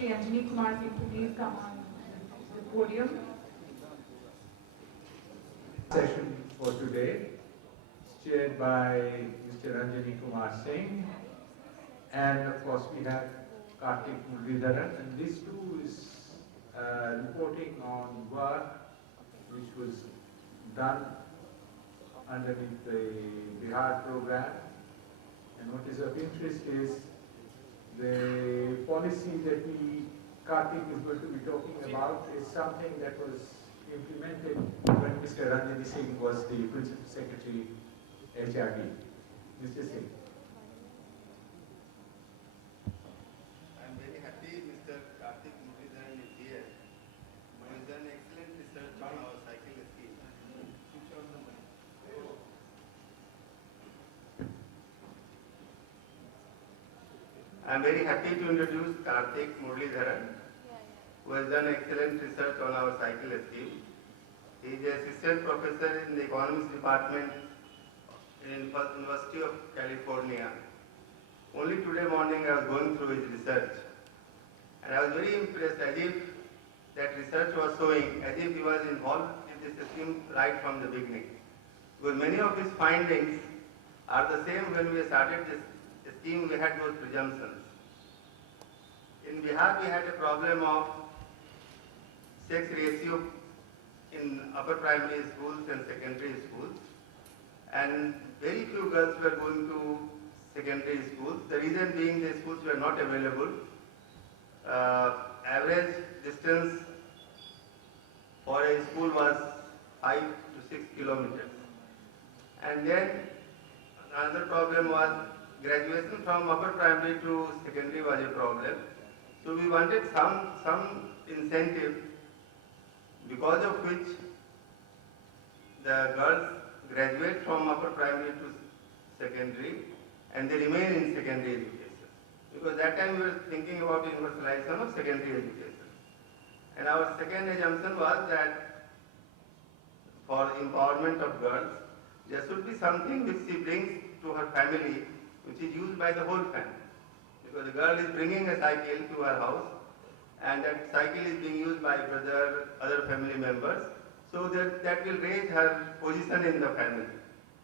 Shri Anjani Kumar Singh to please come on the podium. Session for today, chaired by Mr. Anjani Kumar Singh, and of course we have Kartik Muralidharan, and this too is reporting on work which was done underneath the Bihar program. And what is of interest is the policy that Kartik is going to be talking about is something that was implemented when Mr. Ranjani Singh was the Principal Secretary HRD. Mr. Singh. I am very happy Mr. Kartik Muralidharan is here. He has done excellent research on our cycle scheme. I am very happy to introduce Kartik Muralidharan, who has done excellent research on our cycle scheme. He is assistant professor in the economics department in University of California. Only today morning I was going through his research, and I was very impressed, as if that research was showing as if he was involved in this scheme right from the beginning. Because many of his findings are the same when we started this scheme. We had those presumptions. In Bihar we had a problem of sex ratio in upper primary schools and secondary schools, and very few girls were going to secondary schools. The reason being the schools were not available. Average distance for a school was 5 to 6 kilometers. And then another problem was graduation from upper primary to secondary was a problem. So we wanted some incentive because of which the girls graduate from upper primary to secondary and they remain in secondary education. Because that time we were thinking about universalization of secondary education. And our second assumption was that for empowerment of girls, there should be something which she brings to her family, which is used by the whole family. Because the girl is bringing a cycle to her house, and that cycle is being used by brother, other family members, so that will raise her position in the family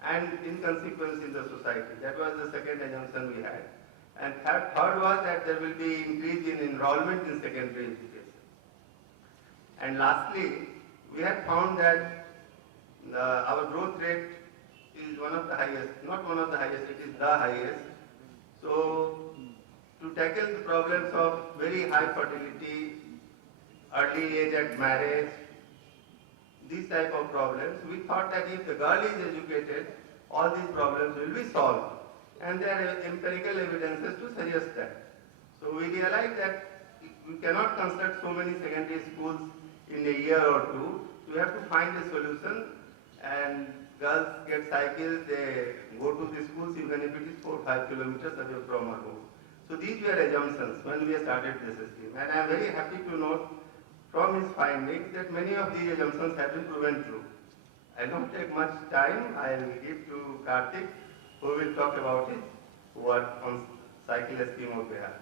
and in consequence in the society. That was the second assumption we had. And third was that there will be increase in enrollment in secondary education. And lastly, we had found that our growth rate is one of the highest, not one of the highest, it is the highest. So to tackle the problems of very high fertility, early age at marriage, these type of problems, we thought that if the girl is educated, all these problems will be solved. And there are empirical evidences to suggest that. So we realized that we cannot construct so many secondary schools in a year or two. We have to find a solution, and girls get cycles, they go to the schools even if it is 4 or 5 kilometers away from our home. So these were assumptions when we started this scheme. And I am very happy to note from his findings that many of these assumptions have been proven true. I don't take much time. I will give to Kartik, who will talk about his work on cycle scheme of Bihar.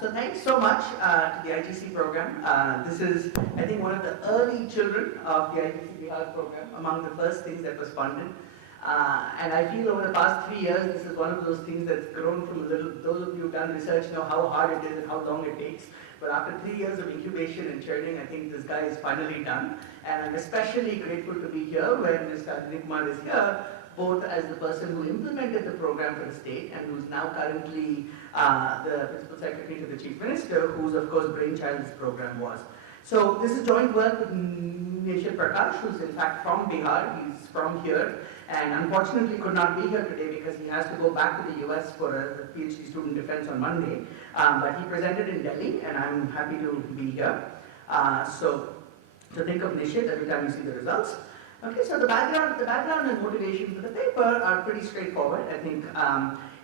So thanks so much to the IGC program. This is, I think, one of the early children of the IGC Bihar program, among the first things that was funded. And I feel over the past 3 years, this is one of those things that's grown from a little. Those of you who've done research know how hard it is and how long it takes. But after 3 years of incubation and churning, I think this guy is finally done. And I'm especially grateful to be here when Mr. Anjani Kumar is here, both as the person who implemented the program for the state and who's now currently the Principal Secretary to the Chief Minister, whose, of course, brainchild this program was. So this is joint work with Nishit Prakash, who's in fact from Bihar. He's from here, and unfortunately could not be here today because he has to go back to the US for a PhD student defense on Monday. But he presented in Delhi, and I'm happy to be here. So think of Nishit every time you see the results. Okay, so the background and motivation for the paper are pretty straightforward. I think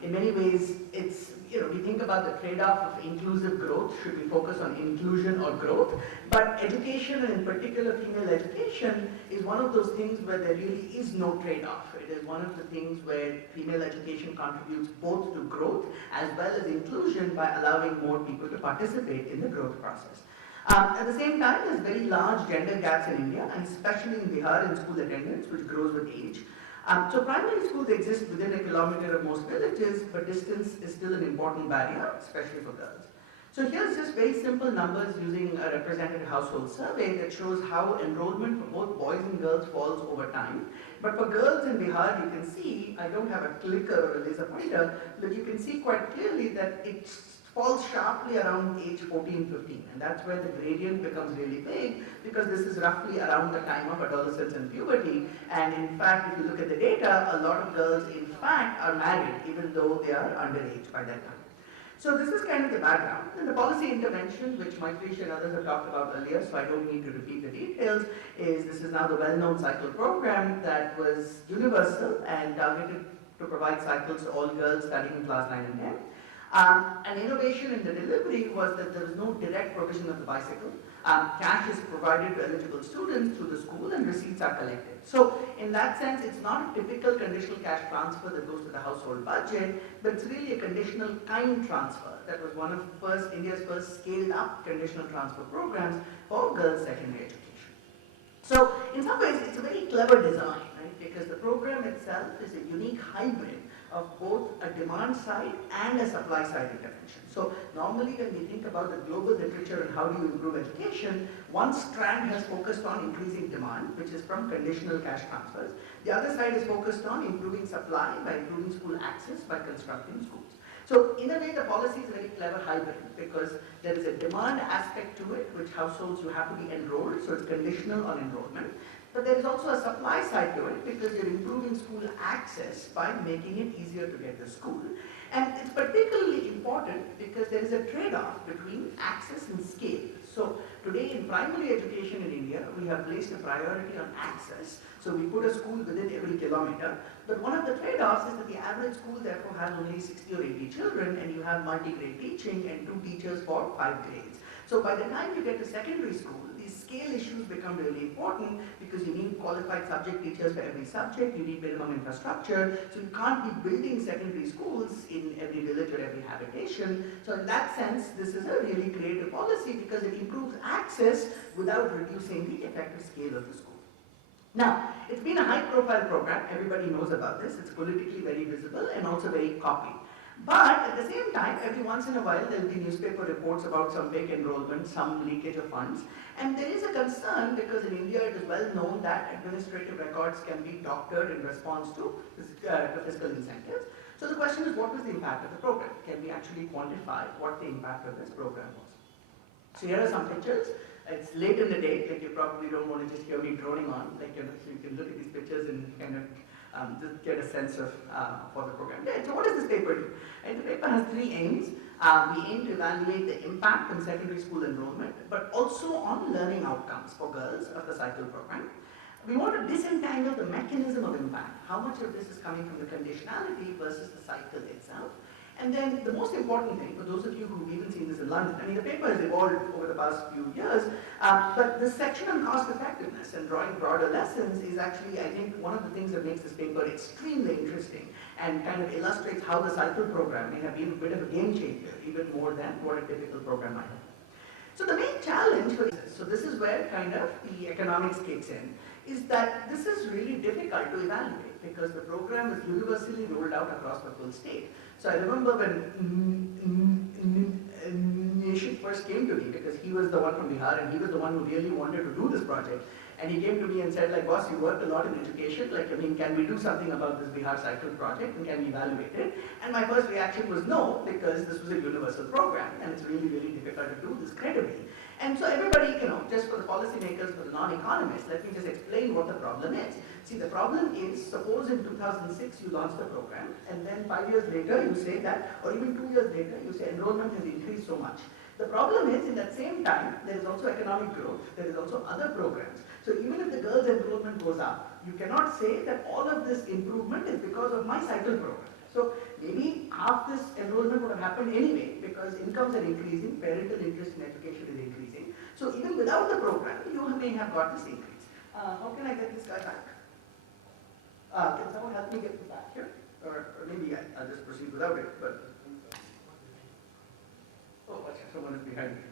in many ways it's we think about the trade-off of inclusive growth. Should we focus on inclusion or growth? But education, and in particular female education, is one of those things where there really is no trade-off. It is one of the things where female education contributes both to growth as well as inclusion by allowing more people to participate in the growth process. At the same time, there's very large gender gaps in India, and especially in Bihar in school attendance, which grows with age. So primary schools exist within a kilometer of most villages, but distance is still an important barrier, especially for girls. So here's just very simple numbers using a representative household survey that shows how enrollment for both boys and girls falls over time. But for girls in Bihar, you can see, I don't have a clicker or a laser pointer, but you can see quite clearly that it falls sharply around age 14, 15. And that's where the gradient becomes really big, because this is roughly around the time of adolescence and puberty. And in fact, if you look at the data, a lot of girls, in fact, are married, even though they are underage by that time. So this is kind of the background. And the policy intervention, which Maitreesh and others have talked about earlier, so I don't need to repeat the details, is this is now the well-known cycle program that was universal and targeted to provide cycles to all girls studying in class 9 and 10. An innovation in the delivery was that there was no direct provision of the bicycle. Cash is provided to eligible students through the school and receipts are collected. So in that sense, it's not a typical conditional cash transfer that goes to the household budget, but it's really a conditional kind transfer. That was one of India's first scaled up conditional transfer programs for girls' secondary education. So in some ways, it's a very clever design, right? Because the program itself is a unique hybrid of both a demand side and a supply side intervention. So normally when we think about the global literature and how do you improve education, one strand has focused on increasing demand, which is from conditional cash transfers. The other side is focused on improving supply by improving school access by constructing schools. So in a way, the policy is a very clever hybrid, because there is a demand aspect to it, which households you have to be enrolled, so it's conditional on enrollment. But there is also a supply side to it, because you're improving school access by making it easier to get to school. And it's particularly important because there is a trade-off between access and scale. So today in primary education in India, we have placed a priority on access. So we put a school within every kilometer. But one of the trade-offs is that the average school therefore has only 60 or 80 children, and you have multi-grade teaching and 2 teachers for 5 grades. So by the time you get to secondary school, these scale issues become really important, because you need qualified subject teachers for every subject, you need minimum infrastructure, so you can't be building secondary schools in every village or every habitation. So in that sense, this is a really creative policy, because it improves access without reducing the effective scale of the school. Now, it's been a high-profile program, everybody knows about this, it's politically very visible and also very copied. But at the same time, every once in a while, there will be newspaper reports about some big enrollment, some leakage of funds. And there is a concern, because in India it is well known that administrative records can be doctored in response to fiscal incentives. So the question is, what was the impact of the program? Can we actually quantify what the impact of this program was? So here are some pictures. It's late in the day, like you probably don't want to just hear me droning on, like, so you can look at these pictures and kind of just get a sense of for the program. Yeah, so what does this paper do? And the paper has 3 aims. We aim to evaluate the impact on secondary school enrollment, but also on learning outcomes for girls of the cycle program. We want to disentangle the mechanism of impact. How much of this is coming from the conditionality versus the cycle itself? And then the most important thing, for those of you who've even seen this in London, I mean, the paper has evolved over the past few years, but the section on cost effectiveness and drawing broader lessons is actually, I think, one of the things that makes this paper extremely interesting and kind of illustrates how the cycle program may have been a bit of a game changer, even more than what a typical program might have. So the main challenge for this, so this is where kind of the economics kicks in, is that this is really difficult to evaluate, because the program is universally rolled out across the full state. So I remember when Nishit first came to me, because he was the one from Bihar and he was the one who really wanted to do this project. And he came to me and said, like, boss, you worked a lot in education, like, I mean, can we do something about this Bihar Cycle project and can we evaluate it? And my first reaction was no, because this was a universal program and it's really, really difficult to do this credibly. And so everybody, just for the policymakers, for the non-economists, let me just explain what the problem is. See, the problem is, suppose in 2006 you launched the program, and then 5 years later you say that, or even 2 years later, you say enrollment has increased so much. The problem is, in that same time, there is also economic growth, there is also other programs. So even if the girls' enrollment goes up, you cannot say that all of this improvement is because of my cycle program. So maybe half this enrollment would have happened anyway because incomes are increasing, parental interest in education is increasing. So even without the program, you may have got this increase. How can I get this guy back? Can someone help me get this back here? Or maybe I'll just proceed without it, but... Oh, someone is behind me.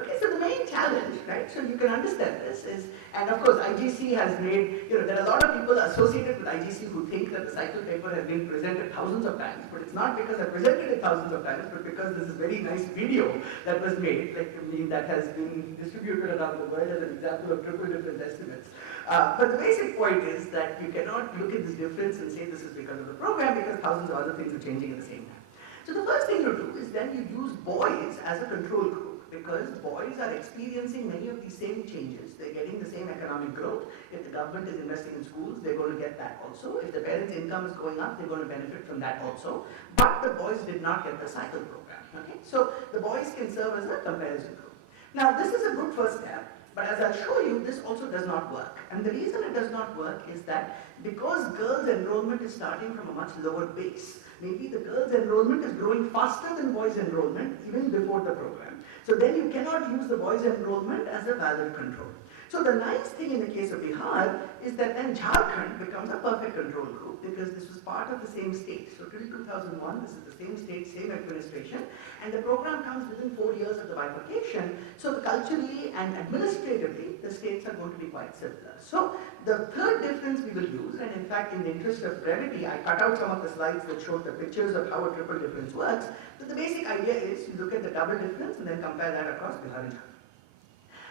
Okay, so the main challenge, right, so you can understand this is, and of course IGC has made, there are a lot of people associated with IGC who think that the cycle paper has been presented thousands of times, but it's not because I presented it thousands of times, but because this is very nice video that was made, that has been distributed around the world as an example of triple difference estimates. But the basic point is that you cannot look at this difference and say this is because of the program, because thousands of other things are changing at the same time. So the first thing you do is then you use boys as a control group, because boys are experiencing many of these same changes. They're getting the same economic growth. If the government is investing in schools, they're going to get that also. If the parents' income is going up, they're going to benefit from that also. But the boys did not get the cycle program. Okay? So the boys can serve as a comparison group. Now this is a good first step, but as I'll show you, this also does not work. And the reason it does not work is that because girls' enrollment is starting from a much lower base, maybe the girls' enrollment is growing faster than boys' enrollment even before the program. So then you cannot use the boys' enrollment as a valid control. So the nice thing in the case of Bihar is that then Jharkhand becomes a perfect control group because this was part of the same state. So till 2001, this is the same state, same administration, and the program comes within 4 years of the bifurcation. So culturally and administratively, the states are going to be quite similar. So the third difference we will use, and in fact in the interest of brevity, I cut out some of the slides that showed the pictures of how a triple difference works, but the basic idea is you look at the double difference and then compare that across Bihar and Jharkhand.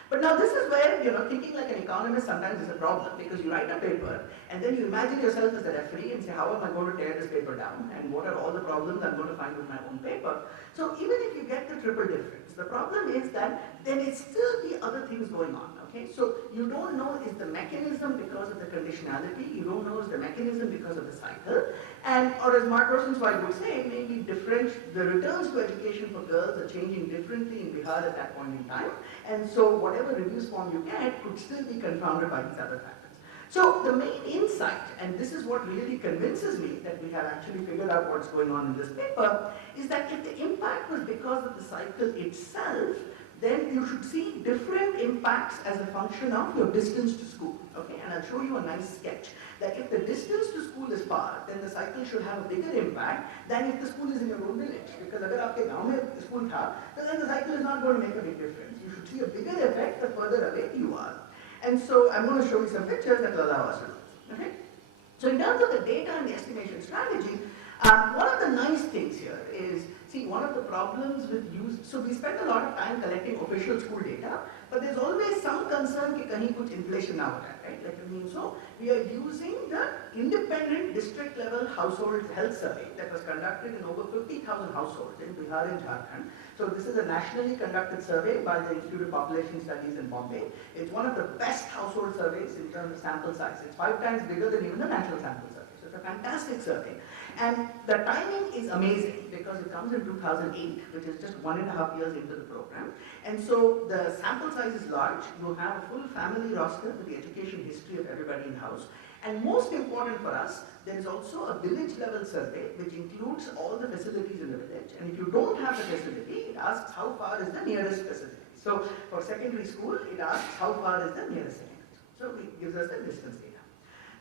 But now this is where, thinking like an economist sometimes is a problem because you write a paper and then you imagine yourself as the referee and say, how am I going to tear this paper down and what are all the problems I'm going to find with my own paper? So even if you get the triple difference, the problem is that there may still be other things going on, okay? So you don't know is the mechanism because of the conditionality, you don't know is the mechanism because of the cycle, or as Mark Rosenzweig would say, maybe the returns to education for girls are changing differently in Bihar at that point in time, and so whatever reviews form you get could still be confounded by these other factors. So the main insight, and this is what really convinces me that we have actually figured out what's going on in this paper, is that if the impact was because of the cycle itself, then you should see different impacts as a function of your distance to school. Okay, and I'll show you a nice sketch. That if the distance to school is far, then the cycle should have a bigger impact than if the school is in your own village. Because if आपके गांव में school था, then the cycle is not going to make a big difference. You should see a bigger effect the further away you are. And so I'm going to show you some pictures that will allow us to do this. Okay? So in terms of the data and the estimation strategy, one of the nice things here is, see, one of the problems with so we spend a lot of time collecting official school data, but there's always some concern that kahin kuch inflation na ho raha hai, right? So we are using the independent district level household health survey that was conducted in over 50,000 households in Bihar and Jharkhand. So this is a nationally conducted survey by the Institute of Population Studies in Bombay. It's one of the best household surveys in terms of sample size. It's 5 times bigger than even the national sample survey. So it's a fantastic survey. And the timing is amazing because it comes in 2008, which is just 1.5 years into the program. And so the sample size is large. You have a full family roster with the education history of everybody in the house. And most important for us, there is also a village level survey which includes all the facilities in the village. And if you don't have the facility, it asks how far is the nearest facility. So for secondary school, it asks how far is the nearest secondary school. So it gives us the distance data.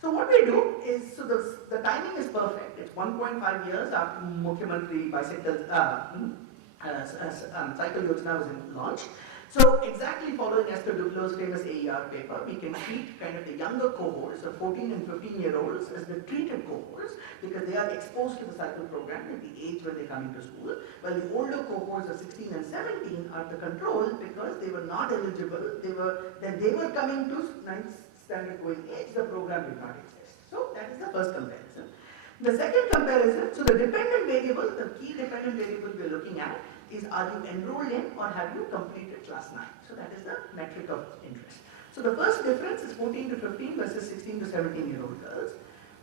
So what we do is, so the timing is perfect. It's 1.5 years after Mukhyamantri bicycle cycle Yojana was launched. So exactly following Esther Duflo's famous AER paper, we can treat kind of the younger cohorts of 14 and 15-year-olds as the treated cohorts because they are exposed to the cycle program at the age when they come into school, while the older cohorts of 16 and 17 are the control because they were not eligible. They were coming to 9th standard going age, the program did not exist. So that is the first comparison. The second comparison, so the dependent variable, the key dependent variable we are looking at is are you enrolled in or have you completed class 9? So that is the metric of interest. So the first difference is 14 to 15 versus 16 to 17-year-old girls.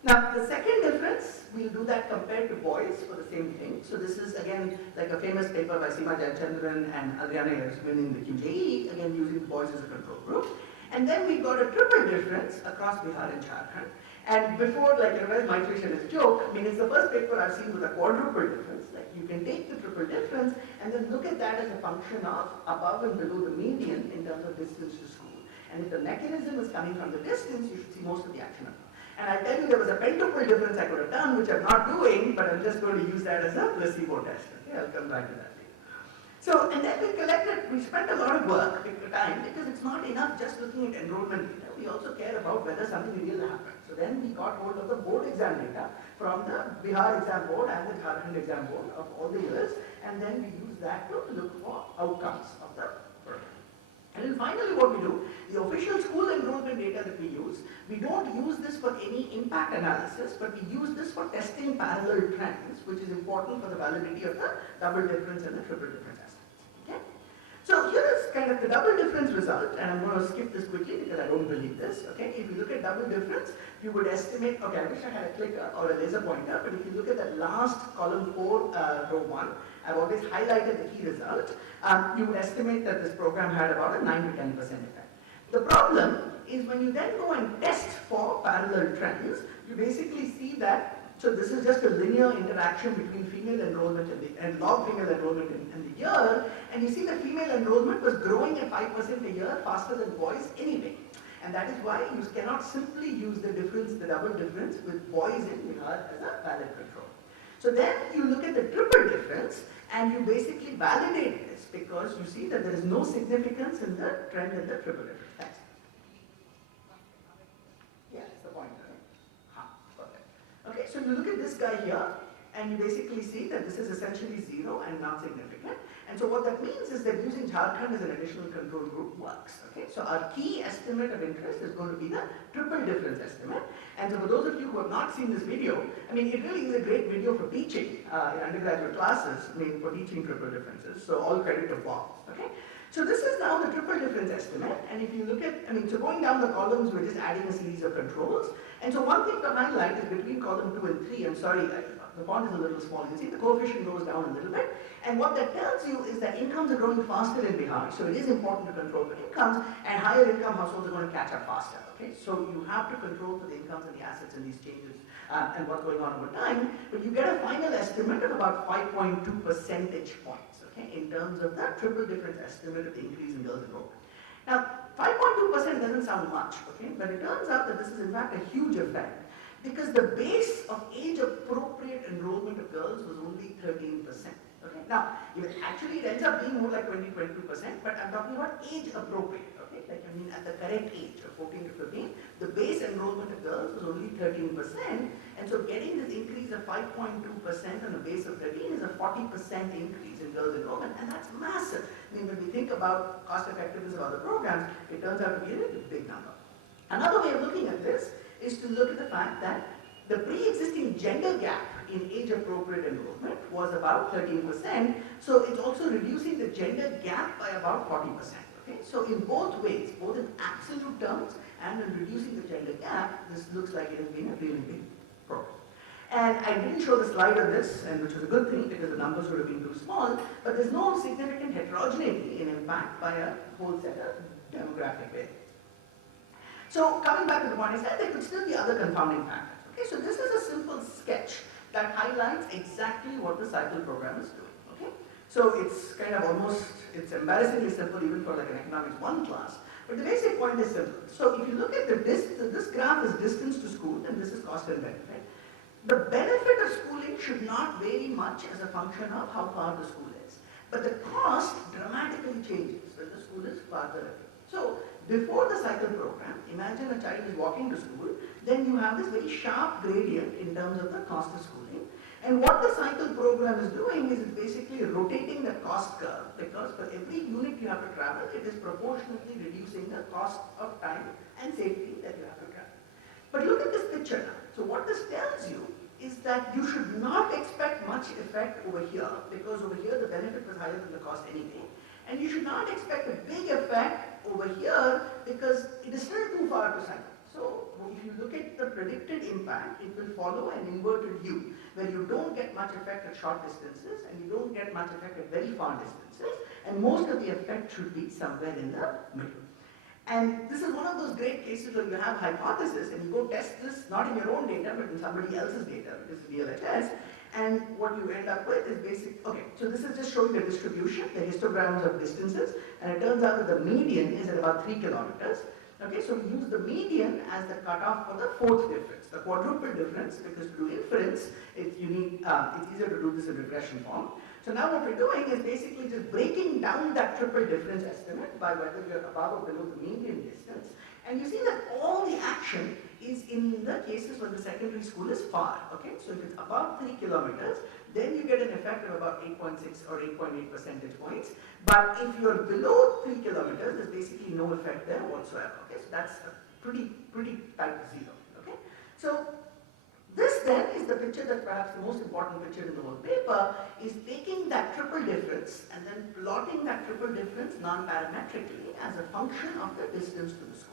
Now the second difference, we'll do that compared to boys for the same thing. So this is again like a famous paper by Seema Jayachandran and Adriana Yasmin in the QJE, again using boys as a control group. And then we got a triple difference across Bihar and Jharkhand. And before, like, my tuition is a joke, I mean, it's the first paper I've seen with a quadruple difference. Like, you can take the triple difference and then look at that as a function of above and below the median in terms of distance to school. And if the mechanism is coming from the distance, you should see most of the action above. And I tell you, there was a pentuple difference I could have done, which I'm not doing, but I'm just going to use that as a placebo test. Okay, I'll come back to that later. So, and then we spent a lot of work, time, because it's not enough just looking at enrollment data. We also care about whether something real happened. So then we got hold of the board exam data from the Bihar exam board and the Jharkhand exam board of all the years, and then we use that to look for outcomes of the program. And then finally what we do, the official school enrollment data that we use, we don't use this for any impact analysis, but we use this for testing parallel trends, which is important for the validity of the double difference and the triple difference estimates. Okay? So here is kind of the double difference result, and I'm going to skip this quickly because I don't believe this. Okay? If you look at double difference, you would estimate, okay, I wish I had a clicker or a laser pointer, but if you look at the last column 4, row 1, I've always highlighted the key result. You would estimate that this program had about a 9 to 10% effect. The problem is when you then go and test for parallel trends, you basically see that, so this is just a linear interaction between female enrollment and log female enrollment in the year, and you see the female enrollment was growing at 5% a year faster than boys anyway. And that is why you cannot simply use the difference, the double difference with boys in Bihar as a valid control. So then you look at the triple difference and you basically validate this because you see that there is no significance in the trend in the triple difference. Thanks. Yeah, that's the point, right? Perfect. Okay, so you look at this guy here and you basically see that this is essentially 0 and not significant. And so what that means is that using Jharkhand as an additional control group works. Okay, so our key estimate of interest is going to be the triple difference estimate. And so for those of you who have not seen this video, I mean, it really is a great video for teaching in undergraduate classes, I mean, for teaching triple differences. So all credit to Bob. Okay. So this is now the triple difference estimate, and if you look at, I mean, so going down the columns, we're just adding a series of controls. And so one thing to highlight is between column 2 and 3, I'm sorry, the font is a little small, you see the coefficient goes down a little bit. And what that tells you is that incomes are growing faster in Bihar, so it is important to control for incomes, and higher income households are going to catch up faster. Okay, so you have to control for the incomes and the assets and these changes and what's going on over time, but you get a final estimate of about 5.2 percentage points. Okay, in terms of that triple difference estimate of the increase in girls enrollment. Now, 5.2% doesn't sound much, okay, but it turns out that this is in fact a huge effect because the base of age-appropriate enrollment of girls was only 13%. Okay, now, actually it ends up being more like 20-22%, but I'm talking about age-appropriate. Okay, like I mean at the correct age of 14 to 15, the base enrollment of girls was only 13%, and so getting this increase of 5.2% on a base of 13 is a 40% increase in girls enrollment, and that's massive. I mean, when we think about cost effectiveness of other programs, it turns out to be a really big number. Another way of looking at this is to look at the fact that the pre-existing gender gap in age-appropriate enrollment was about 13%, so it's also reducing the gender gap by about 40%. Okay? So in both ways, both in absolute terms and in reducing the gender gap, this looks like it has been a really big program. And I didn't show the slide of this, and which was a good thing because the numbers would have been too small, but there's no significant heterogeneity in impact by a whole set of demographic variables. So coming back to the point I said, there could still be other confounding factors. Okay, so this is a simple sketch that highlights exactly what the cycle program is doing. Okay, so it's kind of almost, it's embarrassingly simple even for like an economics 1 class, but the basic point is simple. So if you look at this graph is distance to school and this is cost and benefit. The benefit of schooling should not vary much as a function of how far the school is, but the cost dramatically changes when the school is farther away. So before the cycle program, imagine a child is walking to school, then you have this very sharp gradient in terms of the cost of schooling. And what the cycle program is doing is it's basically rotating the cost curve, because for every unit you have to travel, it is proportionately reducing the cost of time and safety that you have to travel. But look at this picture now. So what this tells you is that you should not expect much effect over here, because over here the benefit was higher than the cost anyway. And you should not expect a big effect over here because it is still too far to cycle. So if you look at the predicted impact, it will follow an inverted U, where you don't get much effect at short distances and you don't get much effect at very far distances, and most of the effect should be somewhere in the middle. And this is one of those great cases where you have hypothesis and you go test this not in your own data but in somebody else's data, which is VLHS, and what you end up with is basic, okay, so this is just showing the distribution, the histograms of distances, and it turns out that the median is at about 3 kilometers. Okay, so we use the median as the cutoff for the fourth difference, the quadruple difference, because to do inference, it's easier to do this in regression form. So now what we're doing is basically just breaking down that triple difference estimate by whether you're above or below the median distance. And you see that all the action is in the cases where the secondary school is far. Okay, so if it's above 3 kilometers, then you get an effect of about 8.6 or 8.8 percentage points. But if you're below 3 kilometers, there's basically no effect there whatsoever. Okay, so that's pretty tight to zero. Okay, so this then is the picture that perhaps the most important picture in the whole paper is taking that triple difference and then plotting that triple difference non-parametrically as a function of the distance to the school.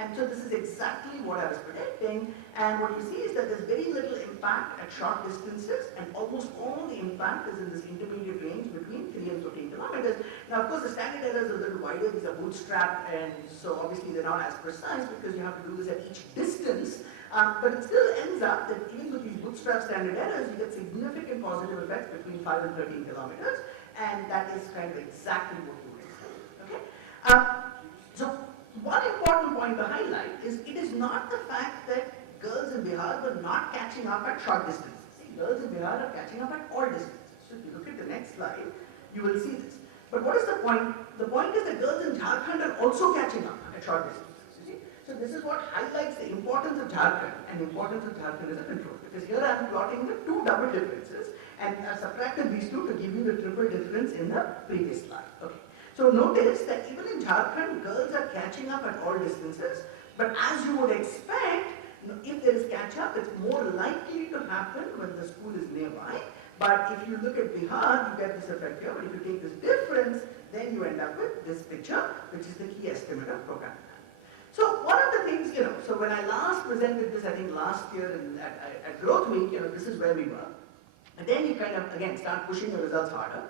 And so this is exactly what I was predicting, and what you see is that there's very little impact at short distances, and almost all the impact is in this intermediate range between 3 and 15 kilometers. Now, of course, the standard errors are a little wider, these are bootstrapped, and so obviously they're not as precise because you have to do this at each distance, but it still ends up that even with these bootstrap standard errors, you get significant positive effects between 5 and 13 kilometers, and that is kind of exactly what you would expect. Okay? So one important point to highlight is it is not the fact that girls in Bihar were not catching up at short distances. See, girls in Bihar are catching up at all distances. So if you look at the next slide, you will see this. But what is the point? The point is that girls in Jharkhand are also catching up at short distances. You see? So this is what highlights the importance of Jharkhand and the importance of Jharkhand as a control. Because here I am plotting the two double differences and I've subtracted these two to give you the triple difference in the previous slide. Okay. So notice that even in Jharkhand, girls are catching up at all distances, but as you would expect, if there is catch-up, it's more likely to happen when the school is nearby. But if you look at Bihar, you get this effect here, but if you take this difference, then you end up with this picture, which is the key estimate of program. So one of the things, so when I last presented this, I think last year at Growth Week, this is where we were. And then you kind of, again, start pushing the results harder.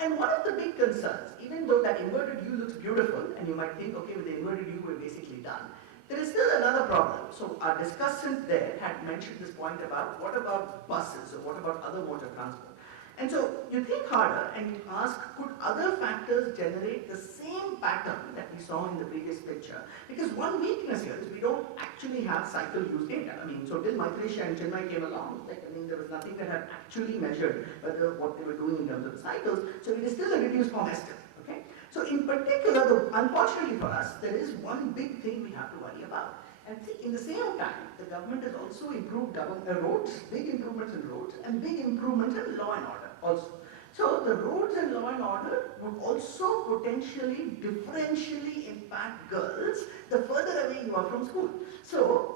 And one of the big concerns, even though that inverted U looks beautiful, and you might think, okay, with the inverted U, we're basically done, there is still another problem. So our discussant there had mentioned this point about what about buses, or what about other motor transport? And so you think harder and you ask, could other factors generate the same pattern that we saw in the previous picture? Because one weakness here is we don't actually have cycle use data. I mean, so till Maitreya and Chinmay came along, there was nothing that had actually measured whether what they were doing in terms of cycles. So it is still a reduced form estimate. Okay? So in particular, unfortunately for us, there is one big thing we have to worry about. And see, in the same time, the government has also improved roads, big improvements in roads, and big improvements in law and order also. So the roads and law and order would also potentially differentially impact girls the further away you are from school. So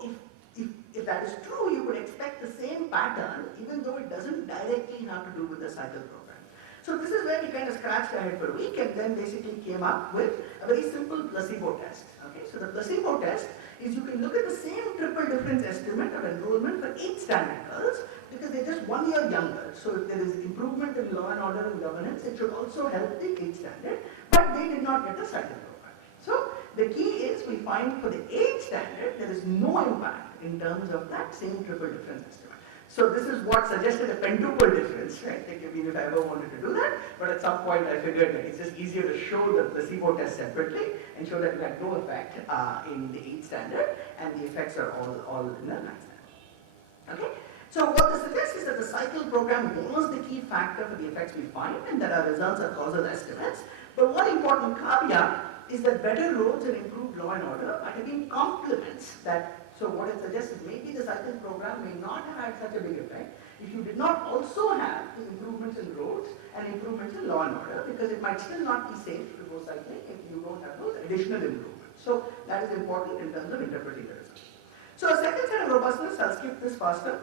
if that is true, you would expect the same pattern, even though it doesn't directly have to do with the cycle program. So this is where we kind of scratched our head for a week and then basically came up with a very simple placebo test. Okay, so the placebo test is you can look at the same triple difference estimate of enrollment for 8th standard girls because they're just 1 year younger. So if there is improvement in law and order and governance, it should also help the 8th standard, but they did not get the cycle program. So the key is we find for the 8th standard, there is no impact in terms of that same triple difference estimate. So this is what suggested a pentuple difference, right? Like, I mean, if I ever wanted to do that, but at some point I figured that it's just easier to show the placebo test separately and show that it had no effect in the 8th standard and the effects are all in the 9th standard. Okay? So what this suggests is that the cycle program was the key factor for the effects we find and that our results are causal estimates. But one important caveat is that better roads and improved law and order are again complements that. So what it suggests is maybe the cycle program may not have had such a big effect if you did not also have the improvements in roads and improvements in law and order, because it might still not be safe to go cycling if you don't have those additional improvements. So that is important in terms of interpreting the results. So a second set of robustness, I'll skip this faster.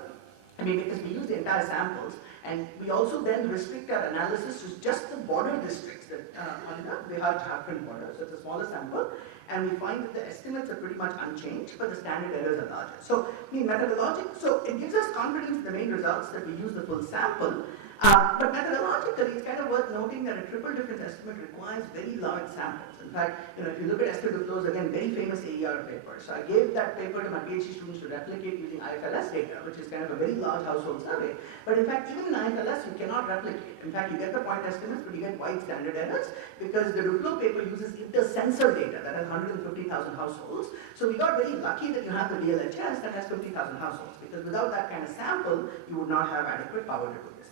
I mean, because we use the entire samples, and we also then restrict our analysis to just the border districts that on the Bihar-Jharkhand border. So it's a smaller sample, and we find that the estimates are pretty much unchanged, but the standard errors are larger. So the methodology, so it gives us confidence in the main results that we use the full sample, But methodologically, it's kind of worth noting that a triple difference estimate requires very large samples. In fact, if you look at Esther Duflo's, again, very famous AER paper. So I gave that paper to my PhD students to replicate using IFLS data, which is kind of a very large household survey. But in fact, even in IFLS, you cannot replicate. In fact, you get the point estimates, but you get wide standard errors because the Duflo paper uses inter-sensor data that has 150,000 households. So we got very lucky that you have the DLHS that has 50,000 households, because without that kind of sample, you would not have adequate power to do this.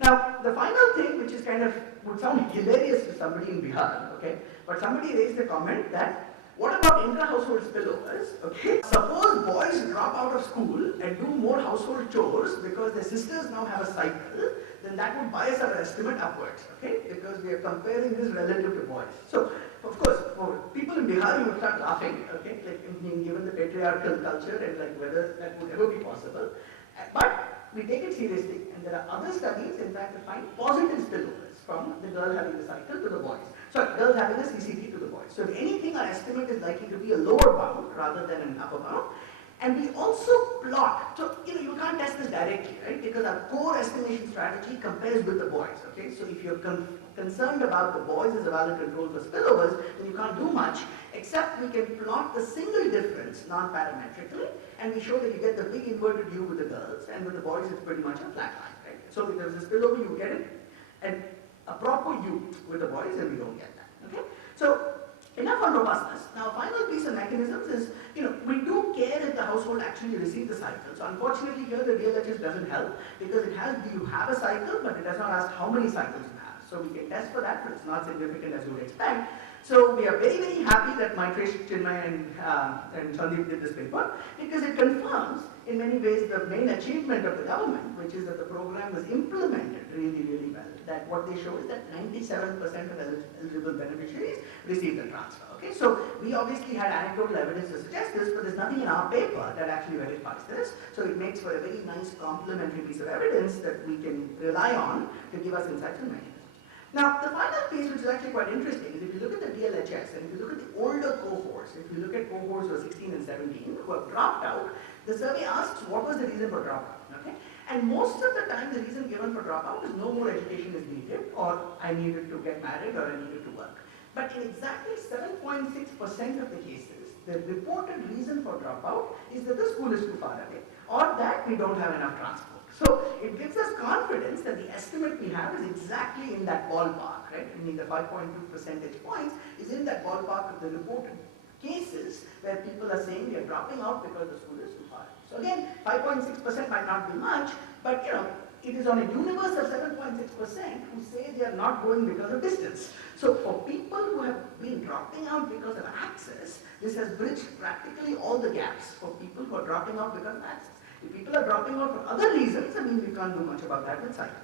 Now, the final thing, which is kind of, would sound hilarious to somebody in Bihar, okay, but somebody raised a comment that, what about intra-household spillovers, okay? Suppose boys drop out of school and do more household chores because their sisters now have a cycle, then that would bias our estimate upwards, okay? Because we are comparing this relative to boys. So, of course, for people in Bihar, you would start laughing, okay? Like, given the patriarchal culture and like whether that would ever be possible. But we take it seriously, and there are other studies, in fact, that find positive spillovers from the girl having the cycle to the boys. Sorry, girls having a CCT to the boys. So if anything, our estimate is likely to be a lower bound rather than an upper bound. And we also plot, so you can't test this directly, right? Because our core estimation strategy compares with the boys, okay? So if you're concerned about the boys as a valid control for spillovers, then you can't do much, except we can plot the single difference non-parametrically, and we show that you get the big inverted U with the girls, and with the boys it's pretty much a flat line, right? So if there's a spillover, you get it, and a proper U with the boys, and we don't get that, okay? So enough on robustness. Now, final piece of mechanisms is, we do care if the household actually receives the cycle. So unfortunately here the DLHS doesn't help because it has, do you have a cycle, but it does not ask how many cycles you have. So we can test for that, but it's not significant as you would expect. So we are very, very happy that Maitresh, Chinmay and Sandeep did this paper because it confirms in many ways the main achievement of the government, which is that the program was implemented really, really well. That what they show is that 97% of eligible beneficiaries received the transfer. Okay, so we obviously had anecdotal evidence to suggest this, but there's nothing in our paper that actually verifies this. So it makes for a very nice complementary piece of evidence that we can rely on to give us insights and mechanisms. Now, the final piece, which is actually quite interesting, is if you look at the DLHS and if you look at the older cohorts, if you look at cohorts who are 16 and 17 who have dropped out, the survey asks what was the reason for dropout, okay? And most of the time, the reason given for dropout is no more education is needed, or I needed to get married, or I needed to work. But in exactly 7.6% of the cases, the reported reason for dropout is that the school is too far away, or that we don't have enough transport. So it gives us confidence that the estimate we have is exactly in that ballpark, right? I mean, the 5.2 percentage points is in that ballpark of the reported cases where people are saying they are dropping out because the school is too far. So again, 5.6% might not be much, but it is on a universe of 7.6% who say they are not going because of distance. So for people who have been dropping out because of access, this has bridged practically all the gaps for people who are dropping out because of access. If people are dropping out for other reasons, I mean, we can't do much about that with cycle.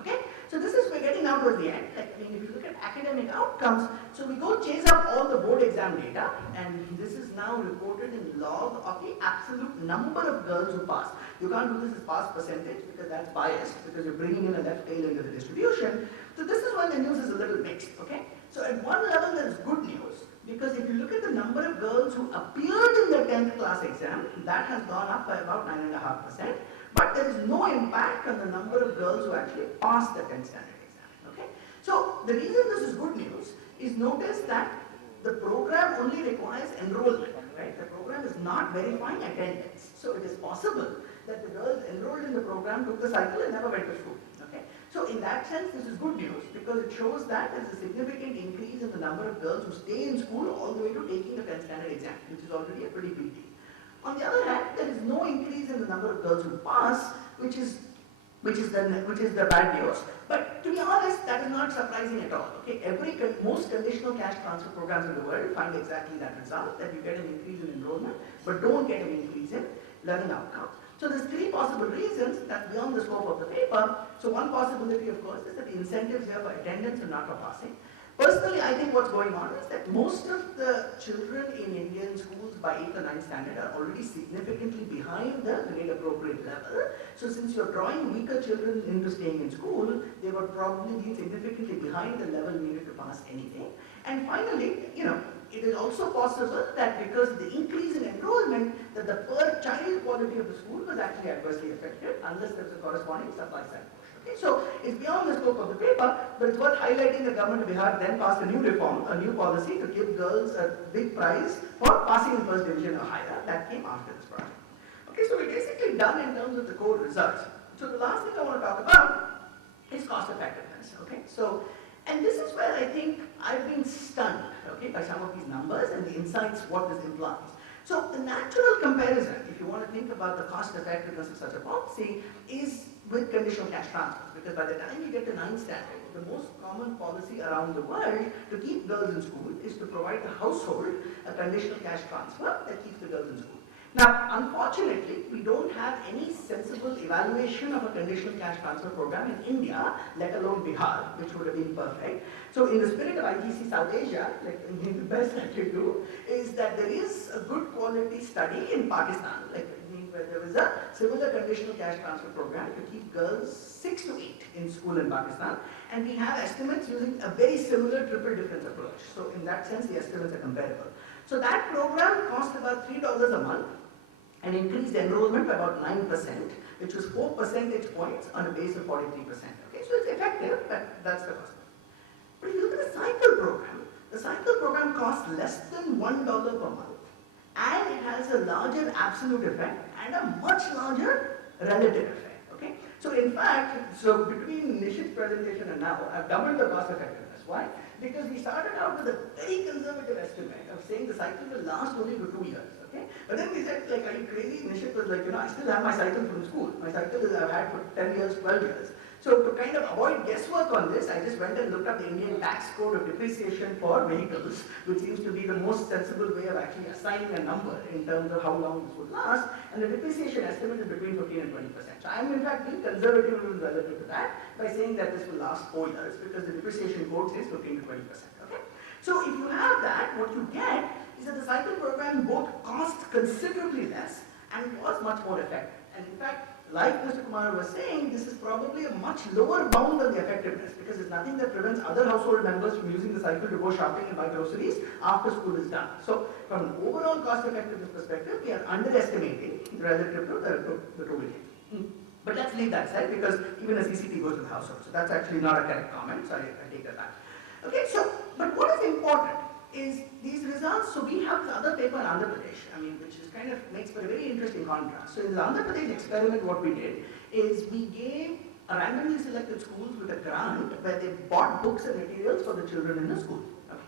Okay? So this is, we're getting now towards the end. Like, I mean, if you look at academic outcomes, so we go chase up all the board exam data, and this is now reported in log of the absolute number of girls who pass. You can't do this as pass percentage because that's biased, because you're bringing in a left tail into the distribution. So this is when the news is a little mixed, okay? So at one level, there's good news, because if you look at the number of girls who appeared in the 10th class exam, that has gone up by about 9.5%. But there is no impact on the number of girls who actually pass the 10th standard exam, okay? So the reason this is good news is notice that the program only requires enrollment, right? The program is not verifying attendance. So it is possible that the girls enrolled in the program took the cycle and never went to school, okay? So in that sense, this is good news because it shows that there is a significant increase in the number of girls who stay in school all the way to taking the 10th standard exam, which is already a pretty big deal. On the other hand, there is no increase in the number of girls who pass, which is the bad news. But to be honest, that is not surprising at all. Okay, most conditional cash transfer programs in the world find exactly that result, that you get an increase in enrollment, but don't get an increase in learning outcomes. So there's three possible reasons that's beyond the scope of the paper. So one possibility, of course, is that the incentives here for attendance and not for passing. Personally, I think what's going on is that most of the children in Indian schools by 8th or 9th standard are already significantly behind the grade appropriate level. So since you're drawing weaker children into staying in school, they would probably be significantly behind the level needed to pass anything. And finally, it is also possible that because of the increase in enrollment, that the per child quality of the school was actually adversely affected unless there's a corresponding supply side push. Okay, so it's beyond the scope of the paper, but it's worth highlighting the government of Bihar then passed a new reform, a new policy to give girls a big prize for passing in first division or higher. That came after this project. Okay, so we're basically done in terms of the core results. So the last thing I want to talk about is cost effectiveness. Okay, so and this is where I think I've been stunned, okay, by some of these numbers and the insights what this implies. So the natural comparison, if you want to think about the cost effectiveness of such a policy, is with conditional cash transfers. Because by the time you get to 9th standard, the most common policy around the world to keep girls in school is to provide the household a conditional cash transfer that keeps the girls in school. Now, unfortunately, we don't have any sensible evaluation of a conditional cash transfer program in India, let alone Bihar, which would have been perfect. So in the spirit of IGC South Asia, like the best I can do, is that there is a good quality study in Pakistan, like where there is a similar conditional cash transfer program to keep girls 6 to 8 in school in Pakistan. And we have estimates using a very similar triple difference approach. So in that sense, the estimates are comparable. So that program cost about $3 a month and increased enrollment by about 9%, which was 4 percentage points on a base of 43%. Okay, so it's effective, but that's the cost. But if you look at the cycle program, the cycle program costs less than $1 per month, and it has a larger absolute effect and a much larger relative effect. Okay, so in fact, so between Nishit's presentation and now, I've doubled the cost effectiveness. Why? Because we started out with a very conservative estimate of saying the cycle will last only for 2 years. Okay? But then we said, like, are you crazy? Nishit was like, I still have my cycle from school. My cycle is I've had for 10 years, 12 years. So to kind of avoid guesswork on this, I just went and looked up the Indian tax code of depreciation for vehicles, which seems to be the most sensible way of actually assigning a number in terms of how long this would last. And the depreciation estimate is between 15 and 20%. So I'm in fact being conservative relative to that by saying that this will last 4 years because the depreciation code says 15 to 20%. Okay? So if you have that, what you get is that the cycle program both cost considerably less and was much more effective. And in fact, like Mr. Kumar was saying, this is probably a much lower bound than the effectiveness because there's nothing that prevents other household members from using the cycle to go shopping and buy groceries after school is done. So from an overall cost effectiveness perspective, we are underestimating relative to the 2 million. But let's leave that aside because even a CCT goes to the household. So that's actually not a correct comment, so I take that back. Okay, so, but what is important is these results. So we have the other paper in Andhra Pradesh, which is kind of makes for a very interesting contrast. So in the Andhra Pradesh experiment, what we did is we gave randomly selected schools with a grant where they bought books and materials for the children in the school. Okay.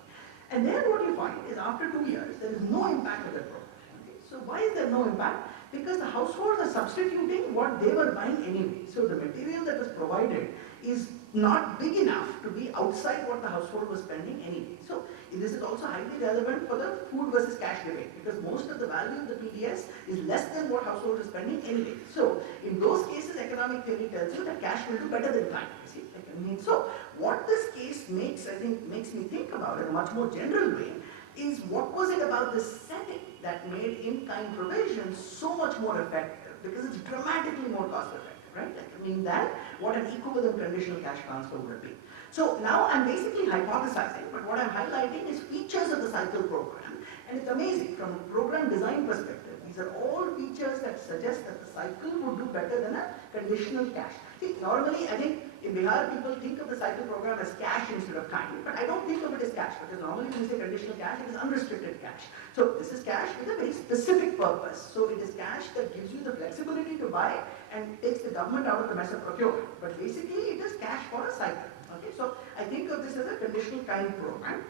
And then what you find is after 2 years, there is no impact of that program. Okay. So why is there no impact? Because the households are substituting what they were buying anyway. So the material that was provided is not big enough to be outside what the household was spending anyway. So this is also highly relevant for the food versus cash debate because most of the value of the PDS is less than what household is spending anyway. So in those cases, economic theory tells you that cash will do better than time. You see, so what this case makes me think about in a much more general way is what was it about this setting that made in-kind provision so much more effective because it's dramatically more cost effective. Right? That what an equivalent conditional cash transfer would be. So now I'm basically hypothesizing, but what I'm highlighting is features of the cycle program. And it's amazing from a program design perspective. These are all features that suggest that the cycle would do better than a conditional cash. See, normally I think in Bihar people think of the cycle program as cash instead of time, but I don't think of it as cash because normally when you say conditional cash, it is unrestricted cash. So this is cash with a very specific purpose. So it is cash that gives you the flexibility to buy and takes the government out of the mess of procurement. But basically it is cash for a cycle. Okay, so I think of this as a conditional kind program.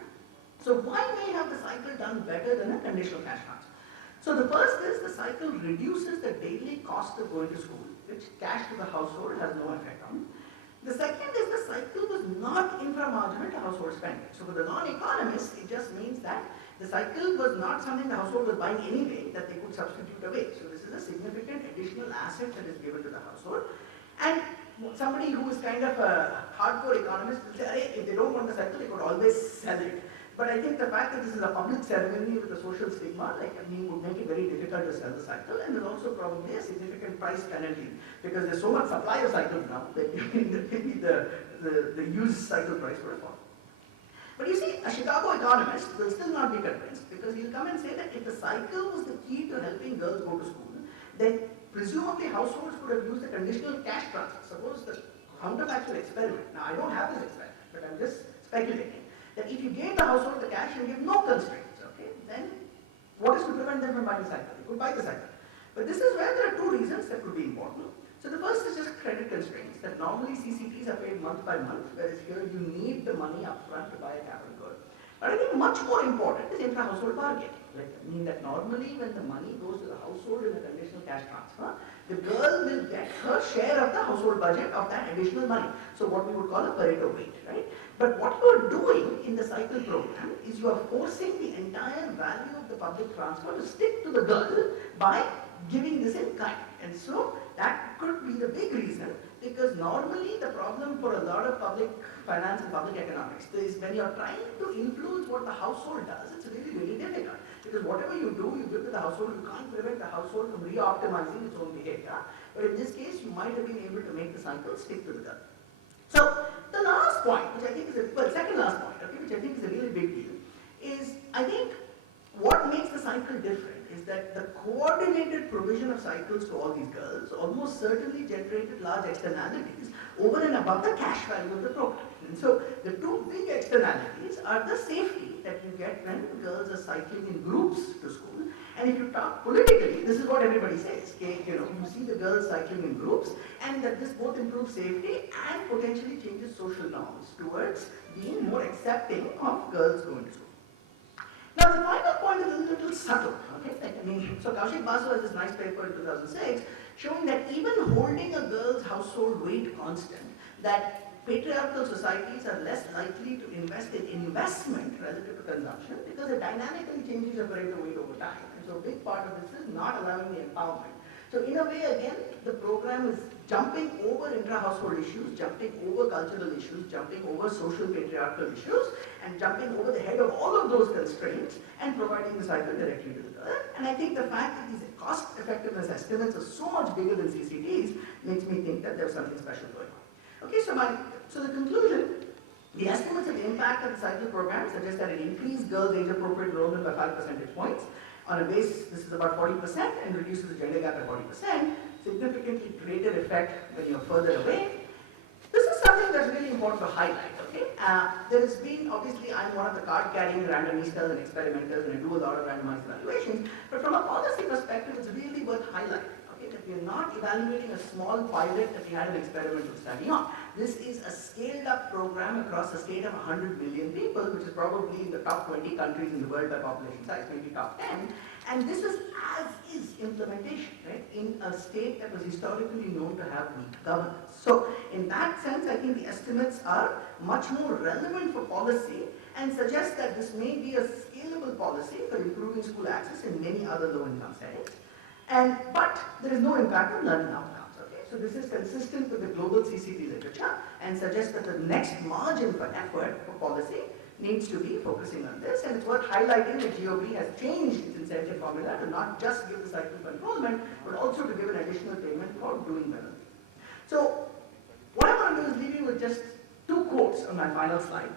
So why may have the cycle done better than a conditional cash transfer? So the first is the cycle reduces the daily cost of going to school, which cash to the household has no effect on. The second is the cycle was not inframarginal to household spending. So for the non-economists, it just means that the cycle was not something the household was buying anyway that they could substitute away. So this is a significant additional asset that is given to the household. And somebody who is kind of a hardcore economist will say, hey, if they don't want the cycle, they could always sell it. But I think the fact that this is a public ceremony with a social stigma, would make it very difficult to sell the cycle, and there's also probably a significant price penalty because there's so much supply of cycles now that maybe the used cycle price would fall. But you see, a Chicago economist will still not be convinced because he'll come and say that if the cycle was the key to helping girls go to school, then presumably households could have used the conditional cash transfer. Suppose the counterfactual experiment. Now, I don't have this experiment, but I'm just speculating that if you gave the household the cash and give no constraints, okay, then what is to prevent them from buying the cycle? They could buy the cycle. But this is where there are two reasons that could be important. So the first is just credit constraints, that normally CCTs are paid month by month, whereas here you need the money upfront to buy a capital good. But I think much more important is intra-household bargaining. Like, I mean that normally when the money goes to the household in a conditional cash transfer, the girl will get her share of the household budget of that additional money. So what we would call a Pareto weight, right? But what you are doing in the cycle program is you are forcing the entire value of the public transfer to stick to the girl by giving this in kind. And so that could be the big reason, because normally the problem for a lot of public finance and public economics is when you are trying to influence what the household does, it's really, really difficult. Because whatever you do, you give to the household, you can't prevent the household from re-optimizing its own behavior. But in this case, you might have been able to make the cycle stick to the girl. So the last point, which I think is second last point, okay, which I think is a really big deal, is I think what makes the cycle different is that the coordinated provision of cycles to all these girls almost certainly generated large externalities over and above the cash value of the program. And so the two big externalities are the safety that you get when girls are cycling in groups to school. And if you talk politically, this is what everybody says. Okay, you see the girls cycling in groups, and that this both improves safety and potentially changes social norms towards being more accepting of girls going to school. Now the final point is a little subtle. Okay, so Kaushik Basu has this nice paper in 2006 showing that even holding a girl's household weight constant, that patriarchal societies are less likely to invest in investment relative to consumption because it dynamically changes your Pareto weight over time. And so a big part of this is not allowing the empowerment. So in a way, again, the program is jumping over intra-household issues, jumping over cultural issues, jumping over social patriarchal issues, and jumping over the head of all of those constraints and providing the cycle directly to the girl. And I think the fact that these cost effectiveness estimates are so much bigger than CCTs makes me think that there's something special going on. Okay, so the conclusion, the estimates of the impact of the cycle program suggest that it increased girls' age-appropriate enrollment by 5 percentage points. On a base, this is about 40% and reduces the gender gap by 40%, significantly greater effect when you're further away. This is something that's really important to highlight, okay? There has been, obviously, I'm one of the card-carrying randomistas and experimenters, and I do a lot of randomized evaluations, but from a policy perspective, it's really worth highlighting, okay, that we are not evaluating a small pilot that we had an experimental study on. This is a scaled-up program across a state of 100 million people, which is probably in the top 20 countries in the world by population size, maybe top 10. And this is as-is implementation, right, in a state that was historically known to have weak governance. So in that sense, I think the estimates are much more relevant for policy and suggest that this may be a scalable policy for improving school access in many other low-income settings. But there is no impact on learning outcomes. So this is consistent with the global CCT literature and suggests that the next margin for effort for policy needs to be focusing on this. And it's worth highlighting that GOP has changed its incentive formula to not just give the cycle for enrollment, but also to give an additional payment for doing well. So what I'm going to do is leave you with just two quotes on my final slide.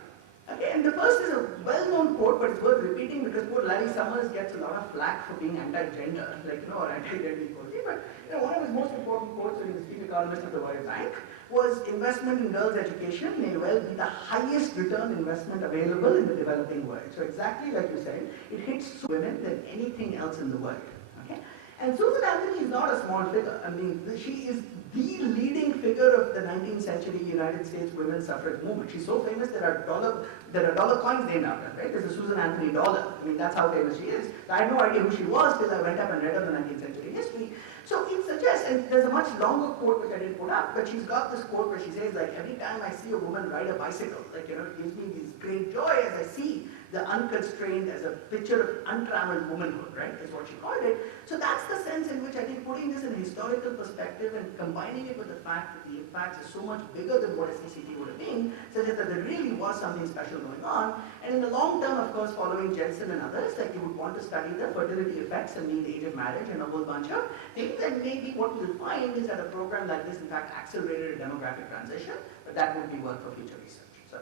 Okay, and the first is a well-known quote, but it's worth repeating because poor Larry Summers gets a lot of flack for being anti-gender, or anti-gender equality. But one of his most important quotes when he was chief economist of the World Bank was, "Investment in girls' education may well be the highest return investment available in the developing world." So exactly like you said, it hits women than anything else in the world. Okay, and Susan Anthony is not a small figure. I mean, she is the leading figure of the 19th century United States women's suffrage movement. She's so famous there are dollar coins named after her, right? There's a Susan Anthony dollar. I mean, that's how famous she is. I had no idea who she was till I went up and read up the 19th century history. So it suggests, and there's a much longer quote which I didn't put up, but she's got this quote where she says, like, every time I see a woman ride a bicycle, it gives me this great joy as I see the unconstrained as a picture of untraveled womanhood, right, is what she called it. So that's the sense in which I think putting this in a historical perspective and combining it with the fact that the impact is so much bigger than what a CCT would have been, suggests that there really was something special going on. And in the long term, of course, following Jensen and others, like you would want to study the fertility effects and the age of marriage and a whole bunch of things. And maybe what you'll find is that a program like this, in fact, accelerated a demographic transition, but that would be work for future research. So,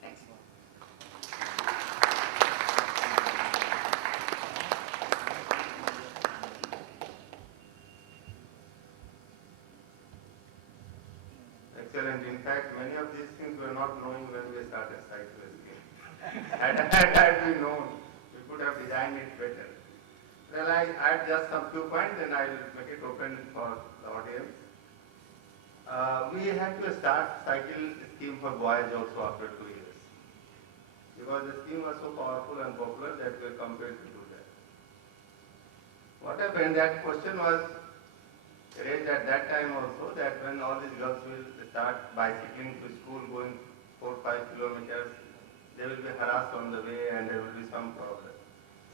thanks. Excellent had we known, we could have designed it better. Well, I add just some few points and I will make it open for the audience. We had to start cycle scheme for boys also after 2 years. Because the scheme was so powerful and popular that we were compelled to do that. What happened, that question was raised at that time also, that when all these girls will start bicycling to school going 4-5 kilometers, they will be harassed on the way and there will be some problem.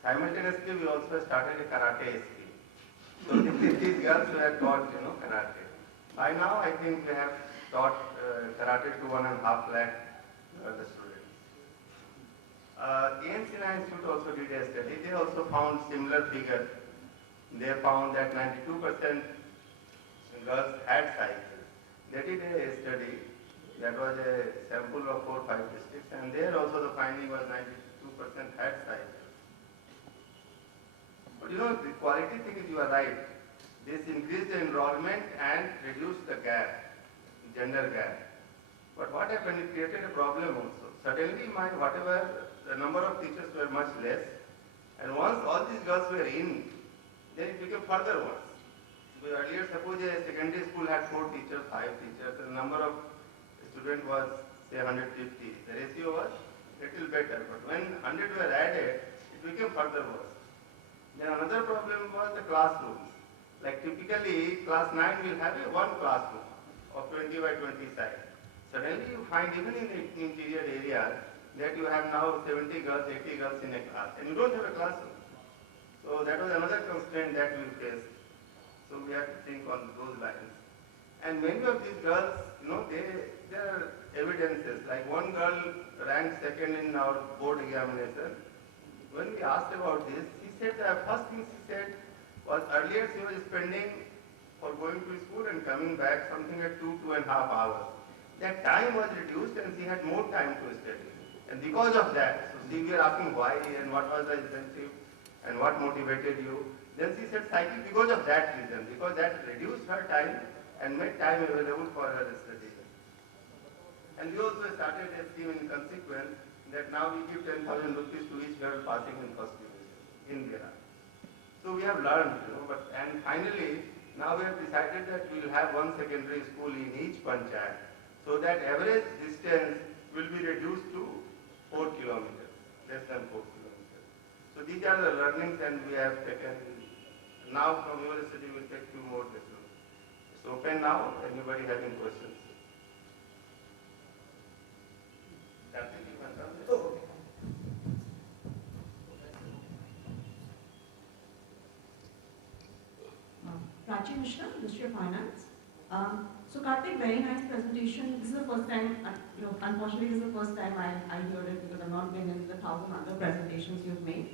Simultaneously, we also started a karate scheme. So these girls were taught, karate. By now, I think we have taught karate to 1.5 lakh the students. AIMS Institute also did a study. They also found similar figure. They found that 92% girls had cycles. They did a study that was a sample of 4-5 districts, and there also the finding was 92% had cycles. But the quality thing is, you are right. This increased the enrollment and reduced the gap, gender gap. But what happened, it created a problem also. Suddenly, the number of teachers were much less, and once all these girls were in, then it became further worse. So earlier, suppose a secondary school had 4 teachers, 5 teachers, the number of students was, say, 150. The ratio was little better, but when 100 were added, it became further worse. Then another problem was the classrooms. Like typically, class 9 will have one classroom of 20 by 20 size. Suddenly you find even in the interior areas that you have now 70 girls, 80 girls in a class, and you don't have a classroom. So that was another constraint that we faced. So we have to think on those lines. And many of these girls, there are evidences. Like one girl ranked second in our board examination. When we asked about this, she said the first thing she said was earlier she was spending for going to school and coming back something like 2.5 hours. That time was reduced and she had more time to study. And because of that, so we were asking why and what was the incentive and what motivated you. Then she said cycle because of that reason, because that reduced her time and made time available for her study. And we also started a scheme in consequence that now we give 10,000 rupees to each girl passing in first division in Bihar. So we have learned, and finally, now we have decided that we will have one secondary school in each panchayat, so that average distance will be reduced to 4 kilometers, less than 4 kilometers. So these are the learnings, and we have taken. Now from your study we will take 2 more lessons. It's open now. Anybody having questions? That's it. You can come. Oh, okay. Prachi Mishra, Ministry of Finance. So Karthik, very nice presentation. This is the first time, unfortunately this is the first time I heard it because I've not been in the 1,000 other presentations you've made.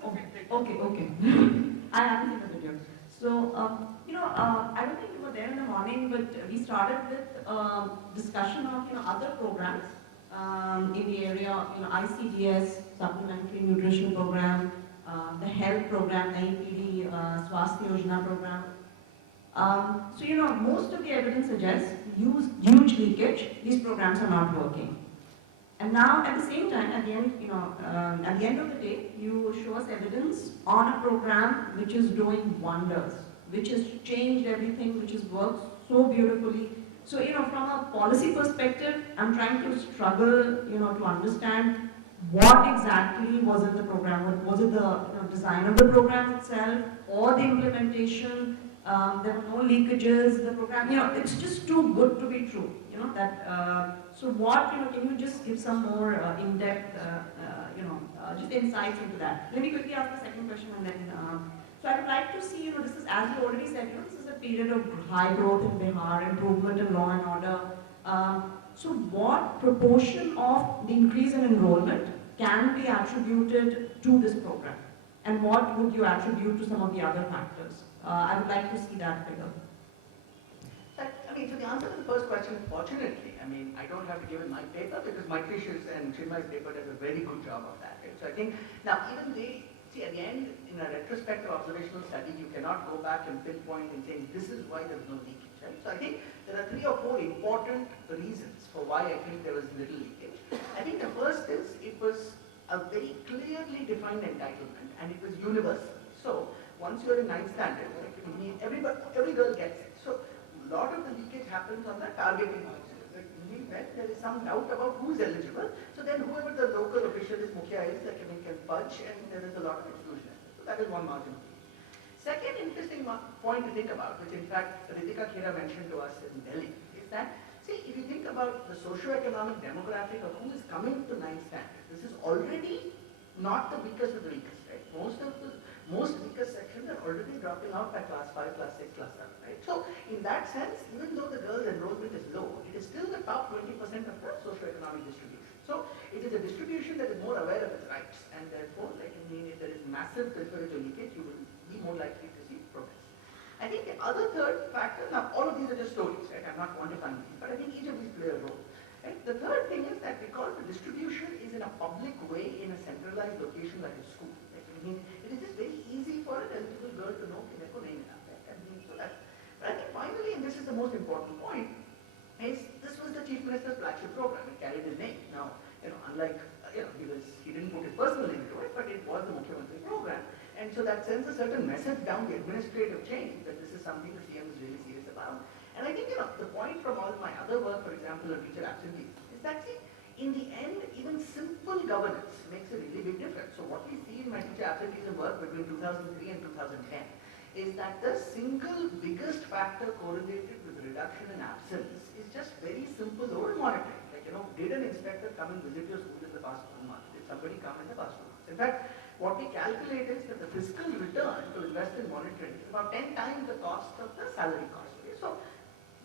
Oh, okay. I haven't seen the video. So, I don't think you were there in the morning, but we started with discussion of, other programs in the area of, ICDS, Supplementary Nutrition Program, the health program, the NPD, Swasthya Yojana program. So, most of the evidence suggests huge leakage. These programs are not working. And now, at the same time, at the end of the day, you show us evidence on a program which is doing wonders, which has changed everything, which has worked so beautifully. So, from a policy perspective, I'm trying to struggle, to understand what exactly was in the program. Was it the design of the program itself or the implementation? There were no leakages. The program, it's just too good to be true. So what, can you just give some more in-depth, just insights into that? Let me quickly ask the second question and then, so I would like to see, this is, as you already said, this is a period of high growth in Bihar, improvement in law and order. So what proportion of the increase in enrollment can be attributed to this program? And what would you attribute to some of the other factors? I would like to see that figure. So the answer to the first question, fortunately, I don't have to give it my paper because Maitrish's and Chinmay's paper does a very good job of that. Right? So I think, now even they, see at the end, in a retrospective observational study, you cannot go back and pinpoint and say, this is why there's no leakage. leakage, right? So I think there are 3 or 4 important reasons for why I think there was little leakage. I think the first is it was a very clearly defined entitlement and it was universal. So once you're in 9th standard, like, every girl gets it. So a lot of the leakage happens on the targeting basis. When there is some doubt about who is eligible, so then whoever the local official is, Mukhya is, like, can fudge, and there is a lot of exclusion. So that is one margin. Second interesting point to think about, which in fact Ritika Khera mentioned to us in Delhi, is that, see, if you think about the socio-economic demographic of who is coming to 9th standard, this is already not the weakest of the weakest, right? Most weakest sections are already dropping out by class 5, class 6, class 7, right? So in that sense, even though the girls' enrollment is low, it is still the top 20% of the socio-economic distribution. So it is a distribution that is more aware of its rights, and therefore, like, I mean, if there is massive preferential leakage, you will be more likely to see progress. I think the other third factor, now all of these are just stories, right? I'm not quantifying these, but I think each of these play a role. Right? The third thing is that because the distribution is in a public way in a centralized location like a school, like, I mean, it is just very easy for an eligible girl to know that name. Right? I mean, so that. But I think finally, and this is the most important point, is this was the Chief Minister's flagship program. It carried his name. Now, unlike, he didn't put his personal name to it, but it was the Mukhyamantri program. And so that sends a certain message down the administrative chain that this is something the CM is really serious about. And I think, the point from all my other work, for example, on teacher absentees, is that, see, in the end, even simple governance makes a really big difference. So what we see in my teacher absenteeism work between 2003 and 2010 is that the single biggest factor correlated with reduction in absence is just very simple load monitoring. Like, did an inspector come and visit your school in the past 1 month? Did somebody come in the past 1 month? In fact, what we calculate is that the fiscal return to invest in monitoring is about 10 times the cost of the salary cost. Okay? So,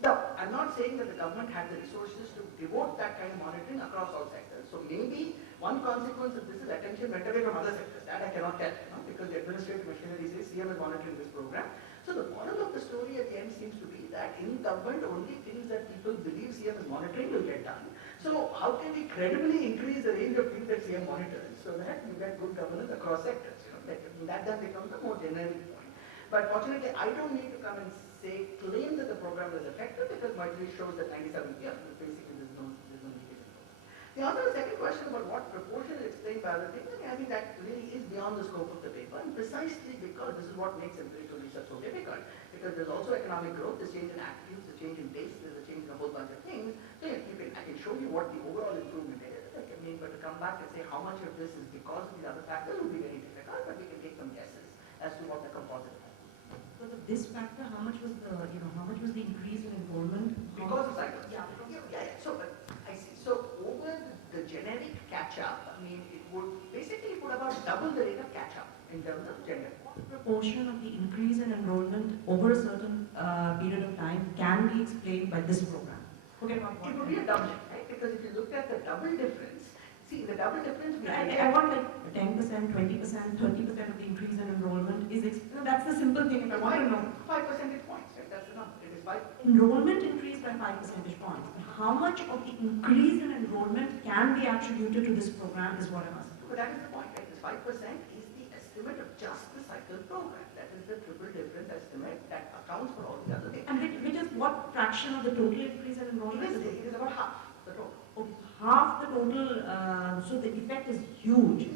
no, I'm not saying that the government had the resources to devote that kind of monitoring across all sectors. So maybe one consequence of this is attention went away from other sectors. That I cannot tell, because the administrative machinery says CM is monitoring this program. So the moral of the story at the end seems to be that in government only things that people believe CM is monitoring will get done. So how can we credibly increase the range of things that CM monitors so that we get good governance across sectors? That then becomes a more generic point. But fortunately, I don't need to come and claim that the program is effective because my list shows that 97 years, basically there's no leakage. The other second question about what proportion is explained by other things, I think that really is beyond the scope of the paper, and precisely because this is what makes empirical research so difficult. Because there's also economic growth, there's change in attitudes, there's change in taste, there's a change in a whole bunch of things. So I can show you what the overall improvement is. But to come back and say how much of this is because of the other factors would be very difficult, but we can take some guesses as to what the composite is. Because of this factor, how much was the increase in enrollment? Because of cycles. Yeah. So I see. So over the generic catch-up, it would basically put about double the rate of catch-up in terms of gender. What proportion of the increase in enrollment over a certain period of time can be explained by this program? Okay, it would be a doubling, right? Because if you look at the double difference, see the double difference. I want like 10%, 20%, 30% of the increase in enrollment is that's the simple thing. If I want to know 5 percentage points, right? That's the number. It is 5. Enrollment increased by 5 percentage points. But how much of the increase in enrollment can be attributed to this program is what I'm asking. But that is the point, right? This 5% is the estimate of just the cycle program. That is the triple difference estimate that accounts for all the other things. And which is what fraction of the total increase in enrollment? It is about half the total. Okay, half the total, so the effect is huge.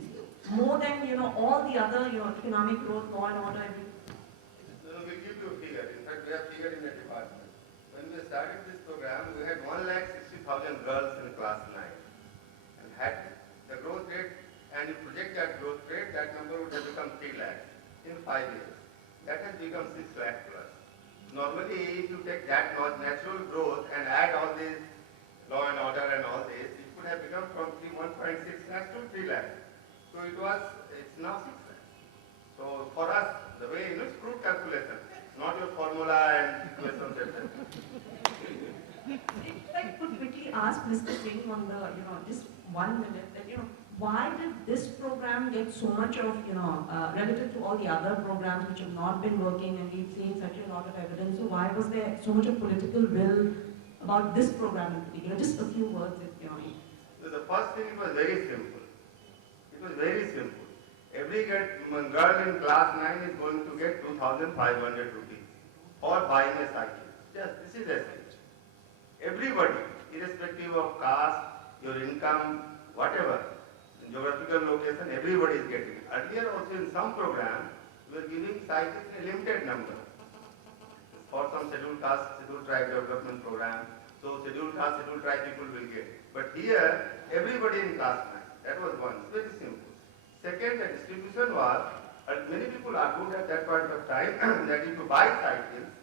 More than, all the other, economic growth, law and order, everything. We'll give you a figure. In fact, we have figure in the department. When we started this program, we had 1,60,000 girls in class 9. And had the growth rate, and you project that growth rate, that number would have become 3 lakhs in 5 years. That has become 6 lakh plus. Normally, if you take that natural growth and add all these law and order and all this, it could have become from 1.6 lakhs to 3 lakhs. So it's now 6 lakhs. So for us, the way, it's crude calculation, not your formula and equations, etc. If I could quickly ask Mr. Singh on the, just 1 minute, that, why did this program get so much of, relative to all the other programs which have not been working, and we've seen such a lot of evidence, so why was there so much of political will about this program in particular? Just a few words, if So the first thing, it was very simple. It was very simple. Every girl in class 9 is going to get 2,500 rupees for buying a cycle. Just this is essential. Everybody, irrespective of caste, your income, whatever, geographical location, everybody is getting it. Earlier also in some program, we were giving cycles in a limited number. For some scheduled caste, scheduled tribe development program, so scheduled caste, scheduled tribe people will get. But here, everybody in class 9. That was one. It's very simple. Second, the distribution was, many people argued at that point of time that if you buy cycles,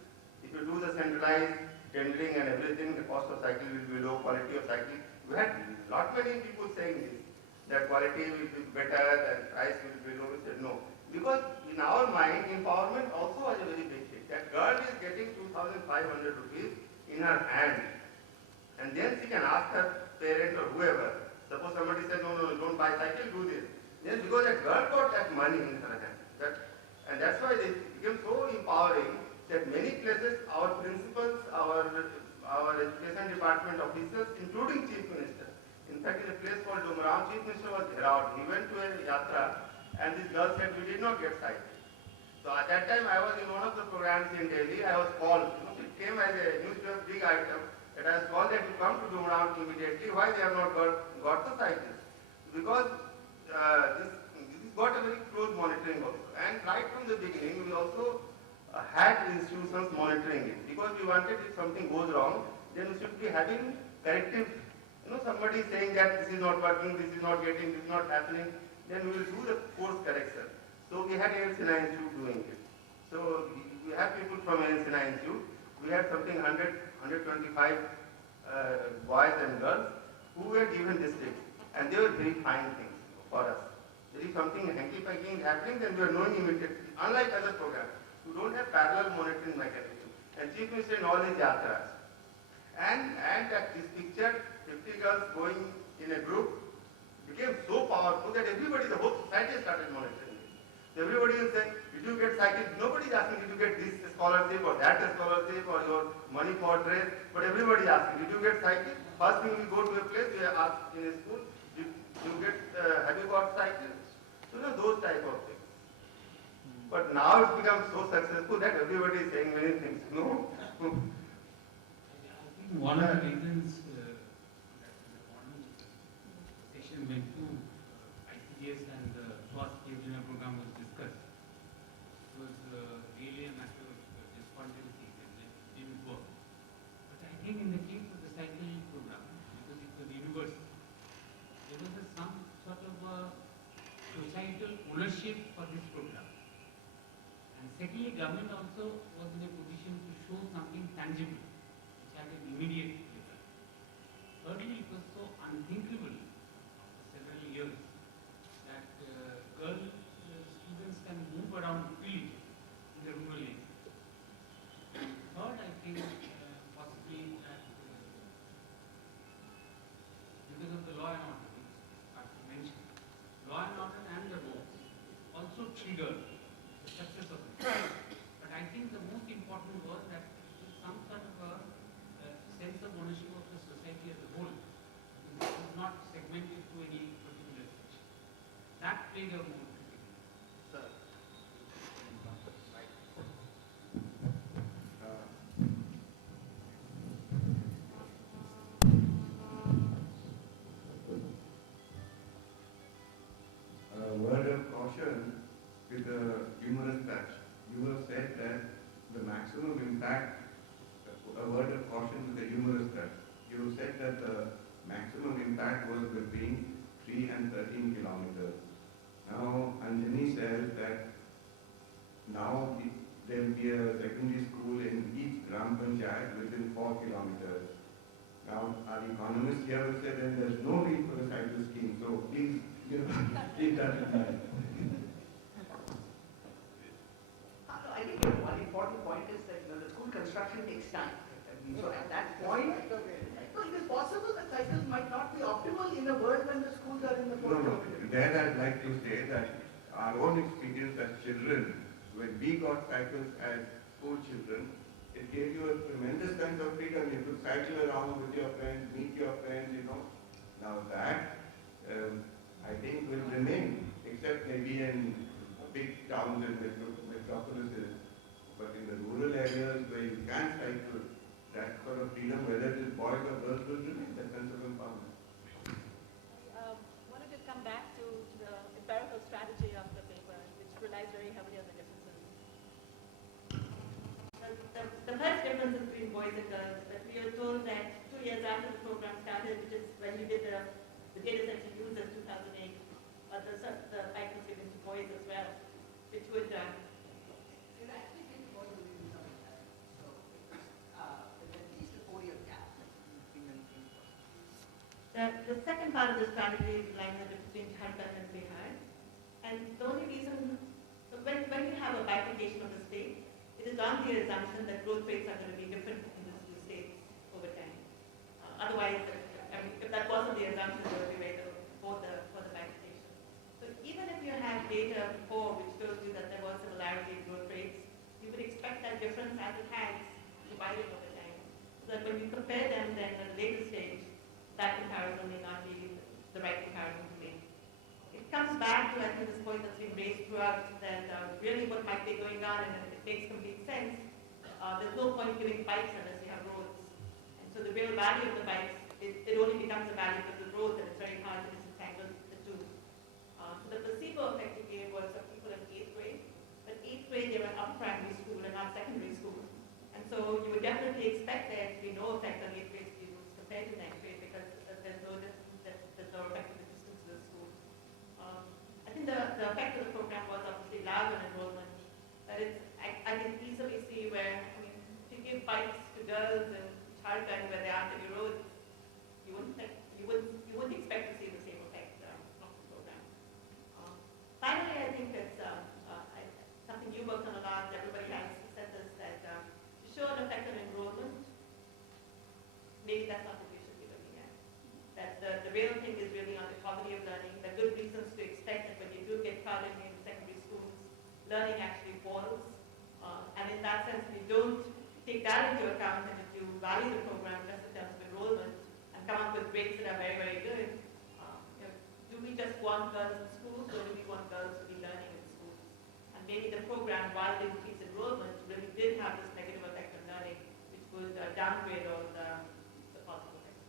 if you do the centralized tendering and everything, the cost of cycle will be low, quality of cycle. We had not many people saying this, that quality will be better and price will be low. We said no. Because in our mind, empowerment also was a very big thing. That girl is getting 2,500 rupees in her hand. And then she can ask her parent or whoever. Suppose somebody said, no, don't buy cycle, do this. Then because that girl got that money in her hand. And that's why it became so empowering that many places our principals, our education department officials, including Chief Minister, in fact in a place called Dumraon, Chief Minister was Herat. He went to a yatra and this girl said, we did not get cycle. So at that time I was in one of the programs in Delhi, I was called, it came as a newspaper big item, that I was called that you come to Dumraon immediately, why they have not got the cycle? Because this got a very close monitoring also. And right from the beginning, we also had institutions monitoring it. Because we wanted if something goes wrong, then we should be having corrective, somebody saying that this is not working, this is not getting, this is not happening, then we will do the course correction. So we had ANCNA Institute doing it. So we have people from ANCNA Institute. We had something 125 boys and girls who were given this thing. And they were verifying things for us. If something hanky-panky is happening, then we are knowing immediately. Unlike other programs, you don't have parallel monitoring mechanism. And Chief Minister in all his yatras. And that this picture, 50 girls going in a group, became so powerful that everybody, the whole society started monitoring it. So everybody will say, did you get cycle? Nobody is asking, did you get this scholarship or that scholarship or your money for dress? But everybody is asking, did you get cycle? First thing we go to a place, we ask in a school, have you got cycle? So those type of things. But now it's become so successful that everybody is saying many things. No? I think one of the reasons that the session went to ICDS and the SWAST Yoजना program was discussed was really a matter of despondency and it didn't work. But I think in the case of the cycling program, because it was universal, there was some sort of a societal ownership for this program. And secondly, government also was in a position to show something tangible, which had an immediate result. Thirdly, it was so unthinkable for several years that girl students can move around freely in the rural areas. And third, I think possibly that because of the law and order, which I mentioned, law and order and the law also triggered the success of it. But I think the most important was that some sort of a sense of ownership of the society as a whole. It was not segmented to any particular section. That played a more critical role. Sir. A word of caution with a humorous touch. You have said that the maximum impact, a word of caution with a humorous touch. You have said that the maximum impact was between 3 and 13 kilometers. Now, Anjani says that now there will be a secondary school in each Gram Panchayat within 4 kilometers. Now, our economists here will say that there's no need for a cycle scheme, so please, keep that in mind. I think one important point is that the school construction takes time. So at that point, so it is possible that cycles might not be optimal in a world when the schools are in the No. There I'd like to say that our own experience as children, when we got cycles as school children, it gave you a tremendous sense of freedom. You could cycle around with your friends, meet your friends, Now that, I think will remain, except maybe in big towns and metropolises. But in the rural areas where you can cycle, that sort of freedom, whether it is boys or girls, will remain, that sense of empowerment. Wanted to come back to the empirical strategy of the paper, which relies very heavily on the differences. The first difference between boys and girls, that we are told that 2 years after the program started, which is when you did the data set you used as 2008, the fact was given to boys as well, which would It actually didn't go to really some extent. So there's at least a 4-year gap between the two. the second part of the strategy is line the difference between Jharkhand and Bihar. And the only reason, when you have a bifurcation of the state, it is on the assumption that growth rates are going to be different in these two states over time. Otherwise, if that wasn't the assumption, there would be way for the bifurcation. So even if you have data before which shows you that there was similarity in growth rates, you would expect that difference as it has divided over time. So that when you compare them then at a later stage, that comparison may not be the right comparison to make. It comes back to, I think, this point that's been raised throughout, that really what might be going on, and it makes complete sense, there's no point giving bikes unless you have roads. And so the real value of the bikes, it only becomes a value of the roads, and it's very hard to disentangle the two. So the placebo effect you gave was of people in 8th grade, but 8th grade they were up primary school and not secondary school. And so you would definitely expect there to be no effect on 8th grade students compared to 9th grade, because there's no effect of the distance to the school. I think the effect of the program was obviously large on enrollment, but I can easily see where, if you give bikes to girls in Jharkhand where there aren't any roads, you wouldn't expect to see the same effect of the program. Finally, I think it's something you worked on a lot, everybody has said this, that to show an effect on enrollment, maybe that's not what we should be looking at. That the real thing is really on the quality of learning. There are good reasons to expect that when you do get crowded in secondary schools, learning actually falls. And in that sense, if you don't take that into account, and if you value the program just in terms of enrollment and come up with grades that are very, very good, do we just want girls in schools, or do we want girls to be learning in schools? And maybe the program, while it increased enrollment, really did have this negative effect on learning, which would downgrade all the positive effects.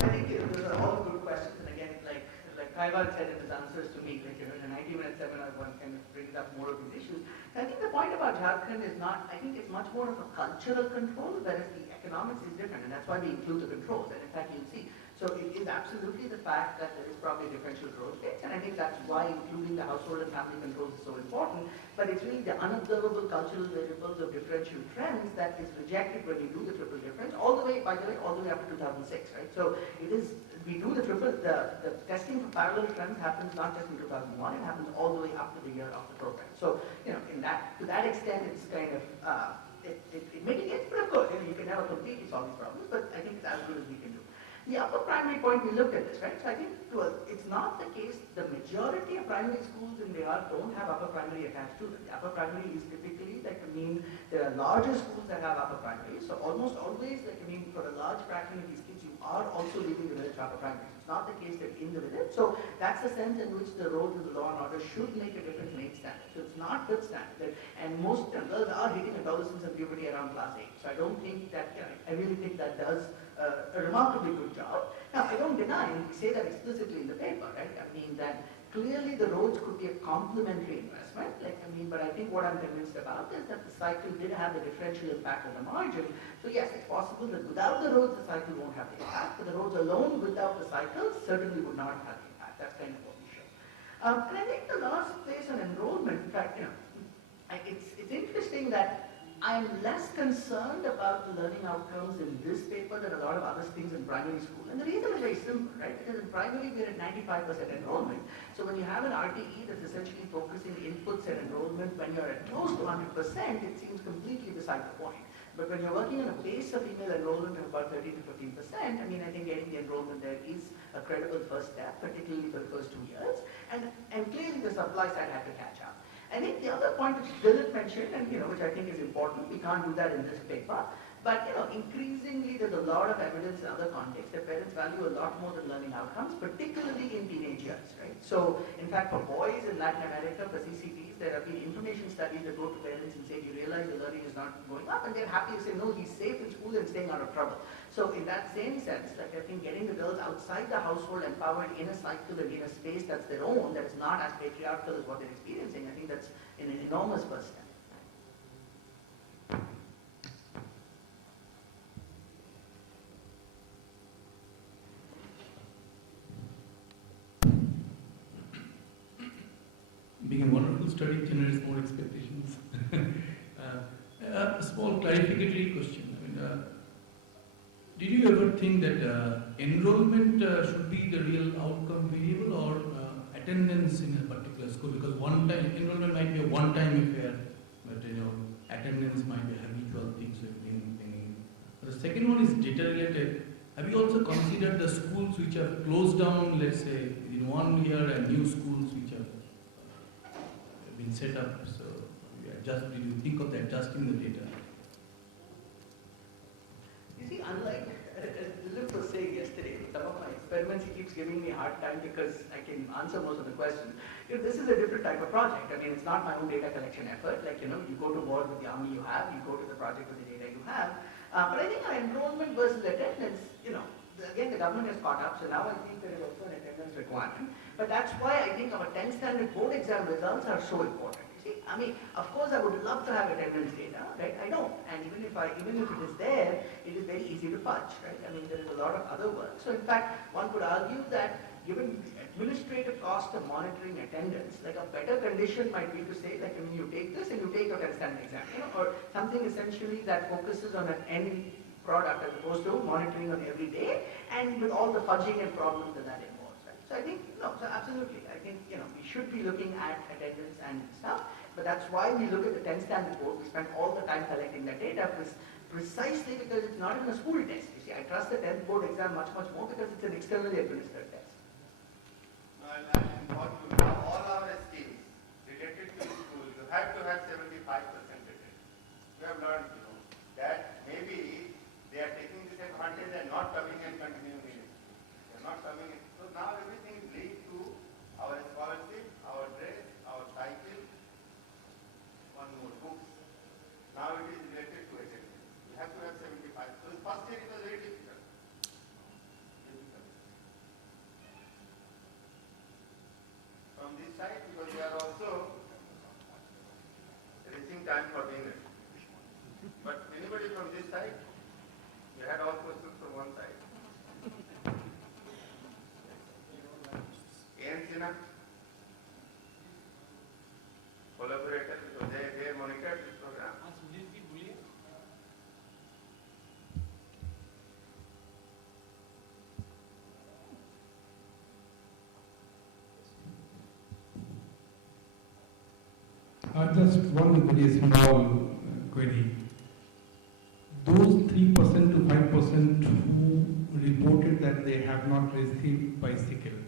I think those are all good questions, and again, like Kaivan said in his answers to me, in a 90-minute seminar, one kind of brings up more of these issues. I think the point about Jharkhand is not, I think it's much more of a cultural control, whereas the economics is different, and that's why we include the controls, and in fact you'll see. So it is absolutely the fact that there is probably differential growth rates, and I think that's why including the household and family controls is so important, but it's really the unobservable cultural variables of differential trends that is rejected when you do the triple difference, all the way, by the way, all the way up to 2006, right? So it is, we do the triple, the testing for parallel trends happens not just in 2001, it happens all the way up to the year of the program. So, to that extent, it's kind of, it mitigates, but of course, you can never completely solve these problems, but I think it's as good as we can do. The upper primary point, we looked at this, right? So I think it's not the case, the majority of primary schools in Bihar don't have upper primary attached to them. The upper primary is typically, there are larger schools that have upper primary. So almost always, for a large fraction of these kids, you are also leaving the village upper primary. It's not the case that in the village. So that's the sense in which the road to the law and order should make a difference in age standard. So it's not good standard. And most girls are hitting adolescence and puberty around class 8. So I don't think that, I really think that does a remarkably good job. Now, I don't deny, and we say that explicitly in the paper, right? That clearly the roads could be a complementary investment, but I think what I'm convinced about is that the cycle did have the differential impact on the margin. So yes, it's possible that without the roads, the cycle won't have the impact, but the roads alone without the cycle certainly would not have the impact. That's kind of what we show. And I think the last place on enrollment, in fact, it's interesting that I'm less concerned about the learning outcomes in this paper than a lot of other things in primary school. And the reason is very simple, right? Because in primary we're at 95% enrollment. So when you have an RTE that's essentially focusing inputs and enrollment, when you're at close to 100%, it seems completely beside the point. But when you're working on a base of female enrollment of about 13 to 15%, I think getting the enrollment there is a credible first step, particularly for the first 2 years. And clearly the supply side had to catch up. I think the other point which Dilip mentioned, and which I think is important, we can't do that in this paper, But increasingly there's a lot of evidence in other contexts that parents value a lot more than learning outcomes, particularly in teenage years, right? So in fact, for boys in Latin America, for CCPs, there have been information studies that go to parents and say, do you realize the learning is not going up? And they're happy to say, no, he's safe in school and staying out of trouble. So in that same sense, like I think getting the girls outside the household empowered in a cycle and in a space that's their own, that is not as patriarchal as what they're experiencing, I think that's an enormous first step. Being a wonderful study generates more expectations. A small clarificatory question. I mean, did you ever think that enrollment should be the real outcome variable or attendance in a particular school? Because one-time enrollment might be a one-time affair, but attendance might be a habitual thing. So the second one is data related. Have you also considered the schools which have closed down, let's say, in 1 year, and new schools which have been set up? So, did you think of adjusting the data? You see, unlike Lilith was saying yesterday, some of my experiments, he keeps giving me a hard time because I can answer most of the questions. This is a different type of project. I mean, it's not my own data collection effort. Like, you go to war with the army you have, you go to the project with the data you have. But I think our enrollment versus attendance, again, the government has caught up, so now I think there is also an attendance requirement. But that's why I think our 10th standard board exam results are so important. You see, I mean, of course I would love to have attendance data, right? I don't. And even if it is there, it is very easy to fudge, right? I mean, there is a lot of other work. So in fact, one could argue that given the administrative cost of monitoring attendance, like a better condition might be to say, like, I mean, you take this and you take your 10th standard exam, or something essentially that focuses on an end product as opposed to monitoring on every day and with all the fudging and problems that involves, right? So I think, so absolutely, I think, we should be looking at attendance and stuff, but that's why we look at the 10th standard board. We spend all the time collecting that data precisely because it's not even a school test. You see, I trust the 10th board exam much, much more because it's an externally administered test. All our schemes related to school, you have to have 75% attendance. You have learned, that maybe they are taking this advantage and not coming and continuing in it. They are not coming in. So now everything is linked to our scholarship, our dress, our cycle, one more books. Now it is related to attendance. You have to have 75. So the first year it was very difficult. From this side, because we are also reaching time for dinner. But anybody from this side? We had all questions from one side. A.N. Sinha, collaborator, because they monitored this program. Just one very small query. Those 3% to 5% who reported that they have not received bicycle,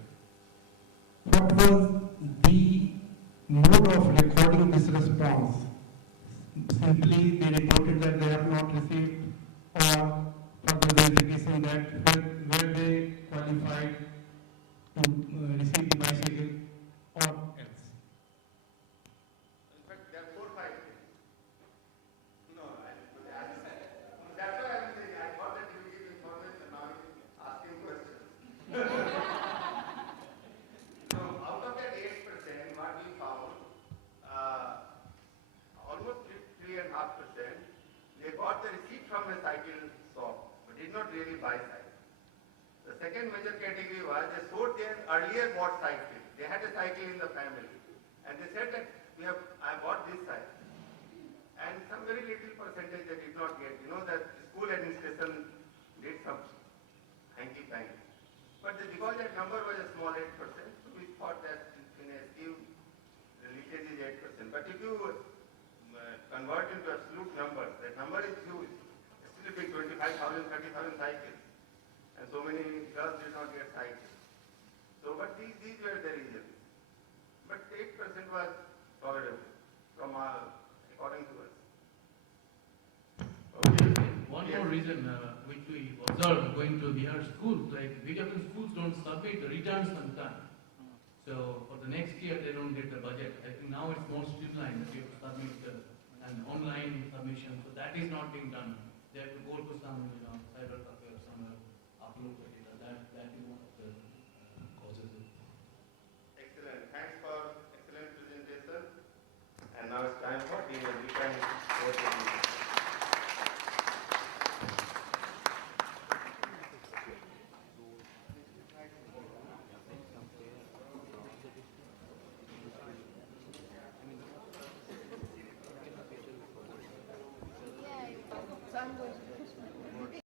what was the mode of recording this response? Simply they reported that they have not received, or further verification that were they qualified to receive the bicycle, or else? In fact, there are 4 or 5 things. No, that's why I'm saying I thought that you will give information, now you're asking questions. So out of that 8%, what we found, almost 3.5%, they got the receipt from a cycle shop, but did not really buy cycle. The second major category was they sold their earlier bought cycle. They had a cycle in the family, and they said that I bought this cycle. And some very little percentage they did not get. That school administration did some hanky-panky. But because that number was a small 8%, so we thought that in a scheme, the leakage is 8%. But if you convert into absolute numbers, that number is huge. It's still big, 25,000, 30,000 cycles. And so many girls did not get cycles. So, but these were the reasons. But 8% was tolerable from according to us. Okay. One reason which we observed going to Bihar schools, like BW schools don't submit the returns on time. So for the next year, they don't get the budget. I think now it's more streamlined. We have to submit an online submission. So that is not being done. They have to go to some, cyber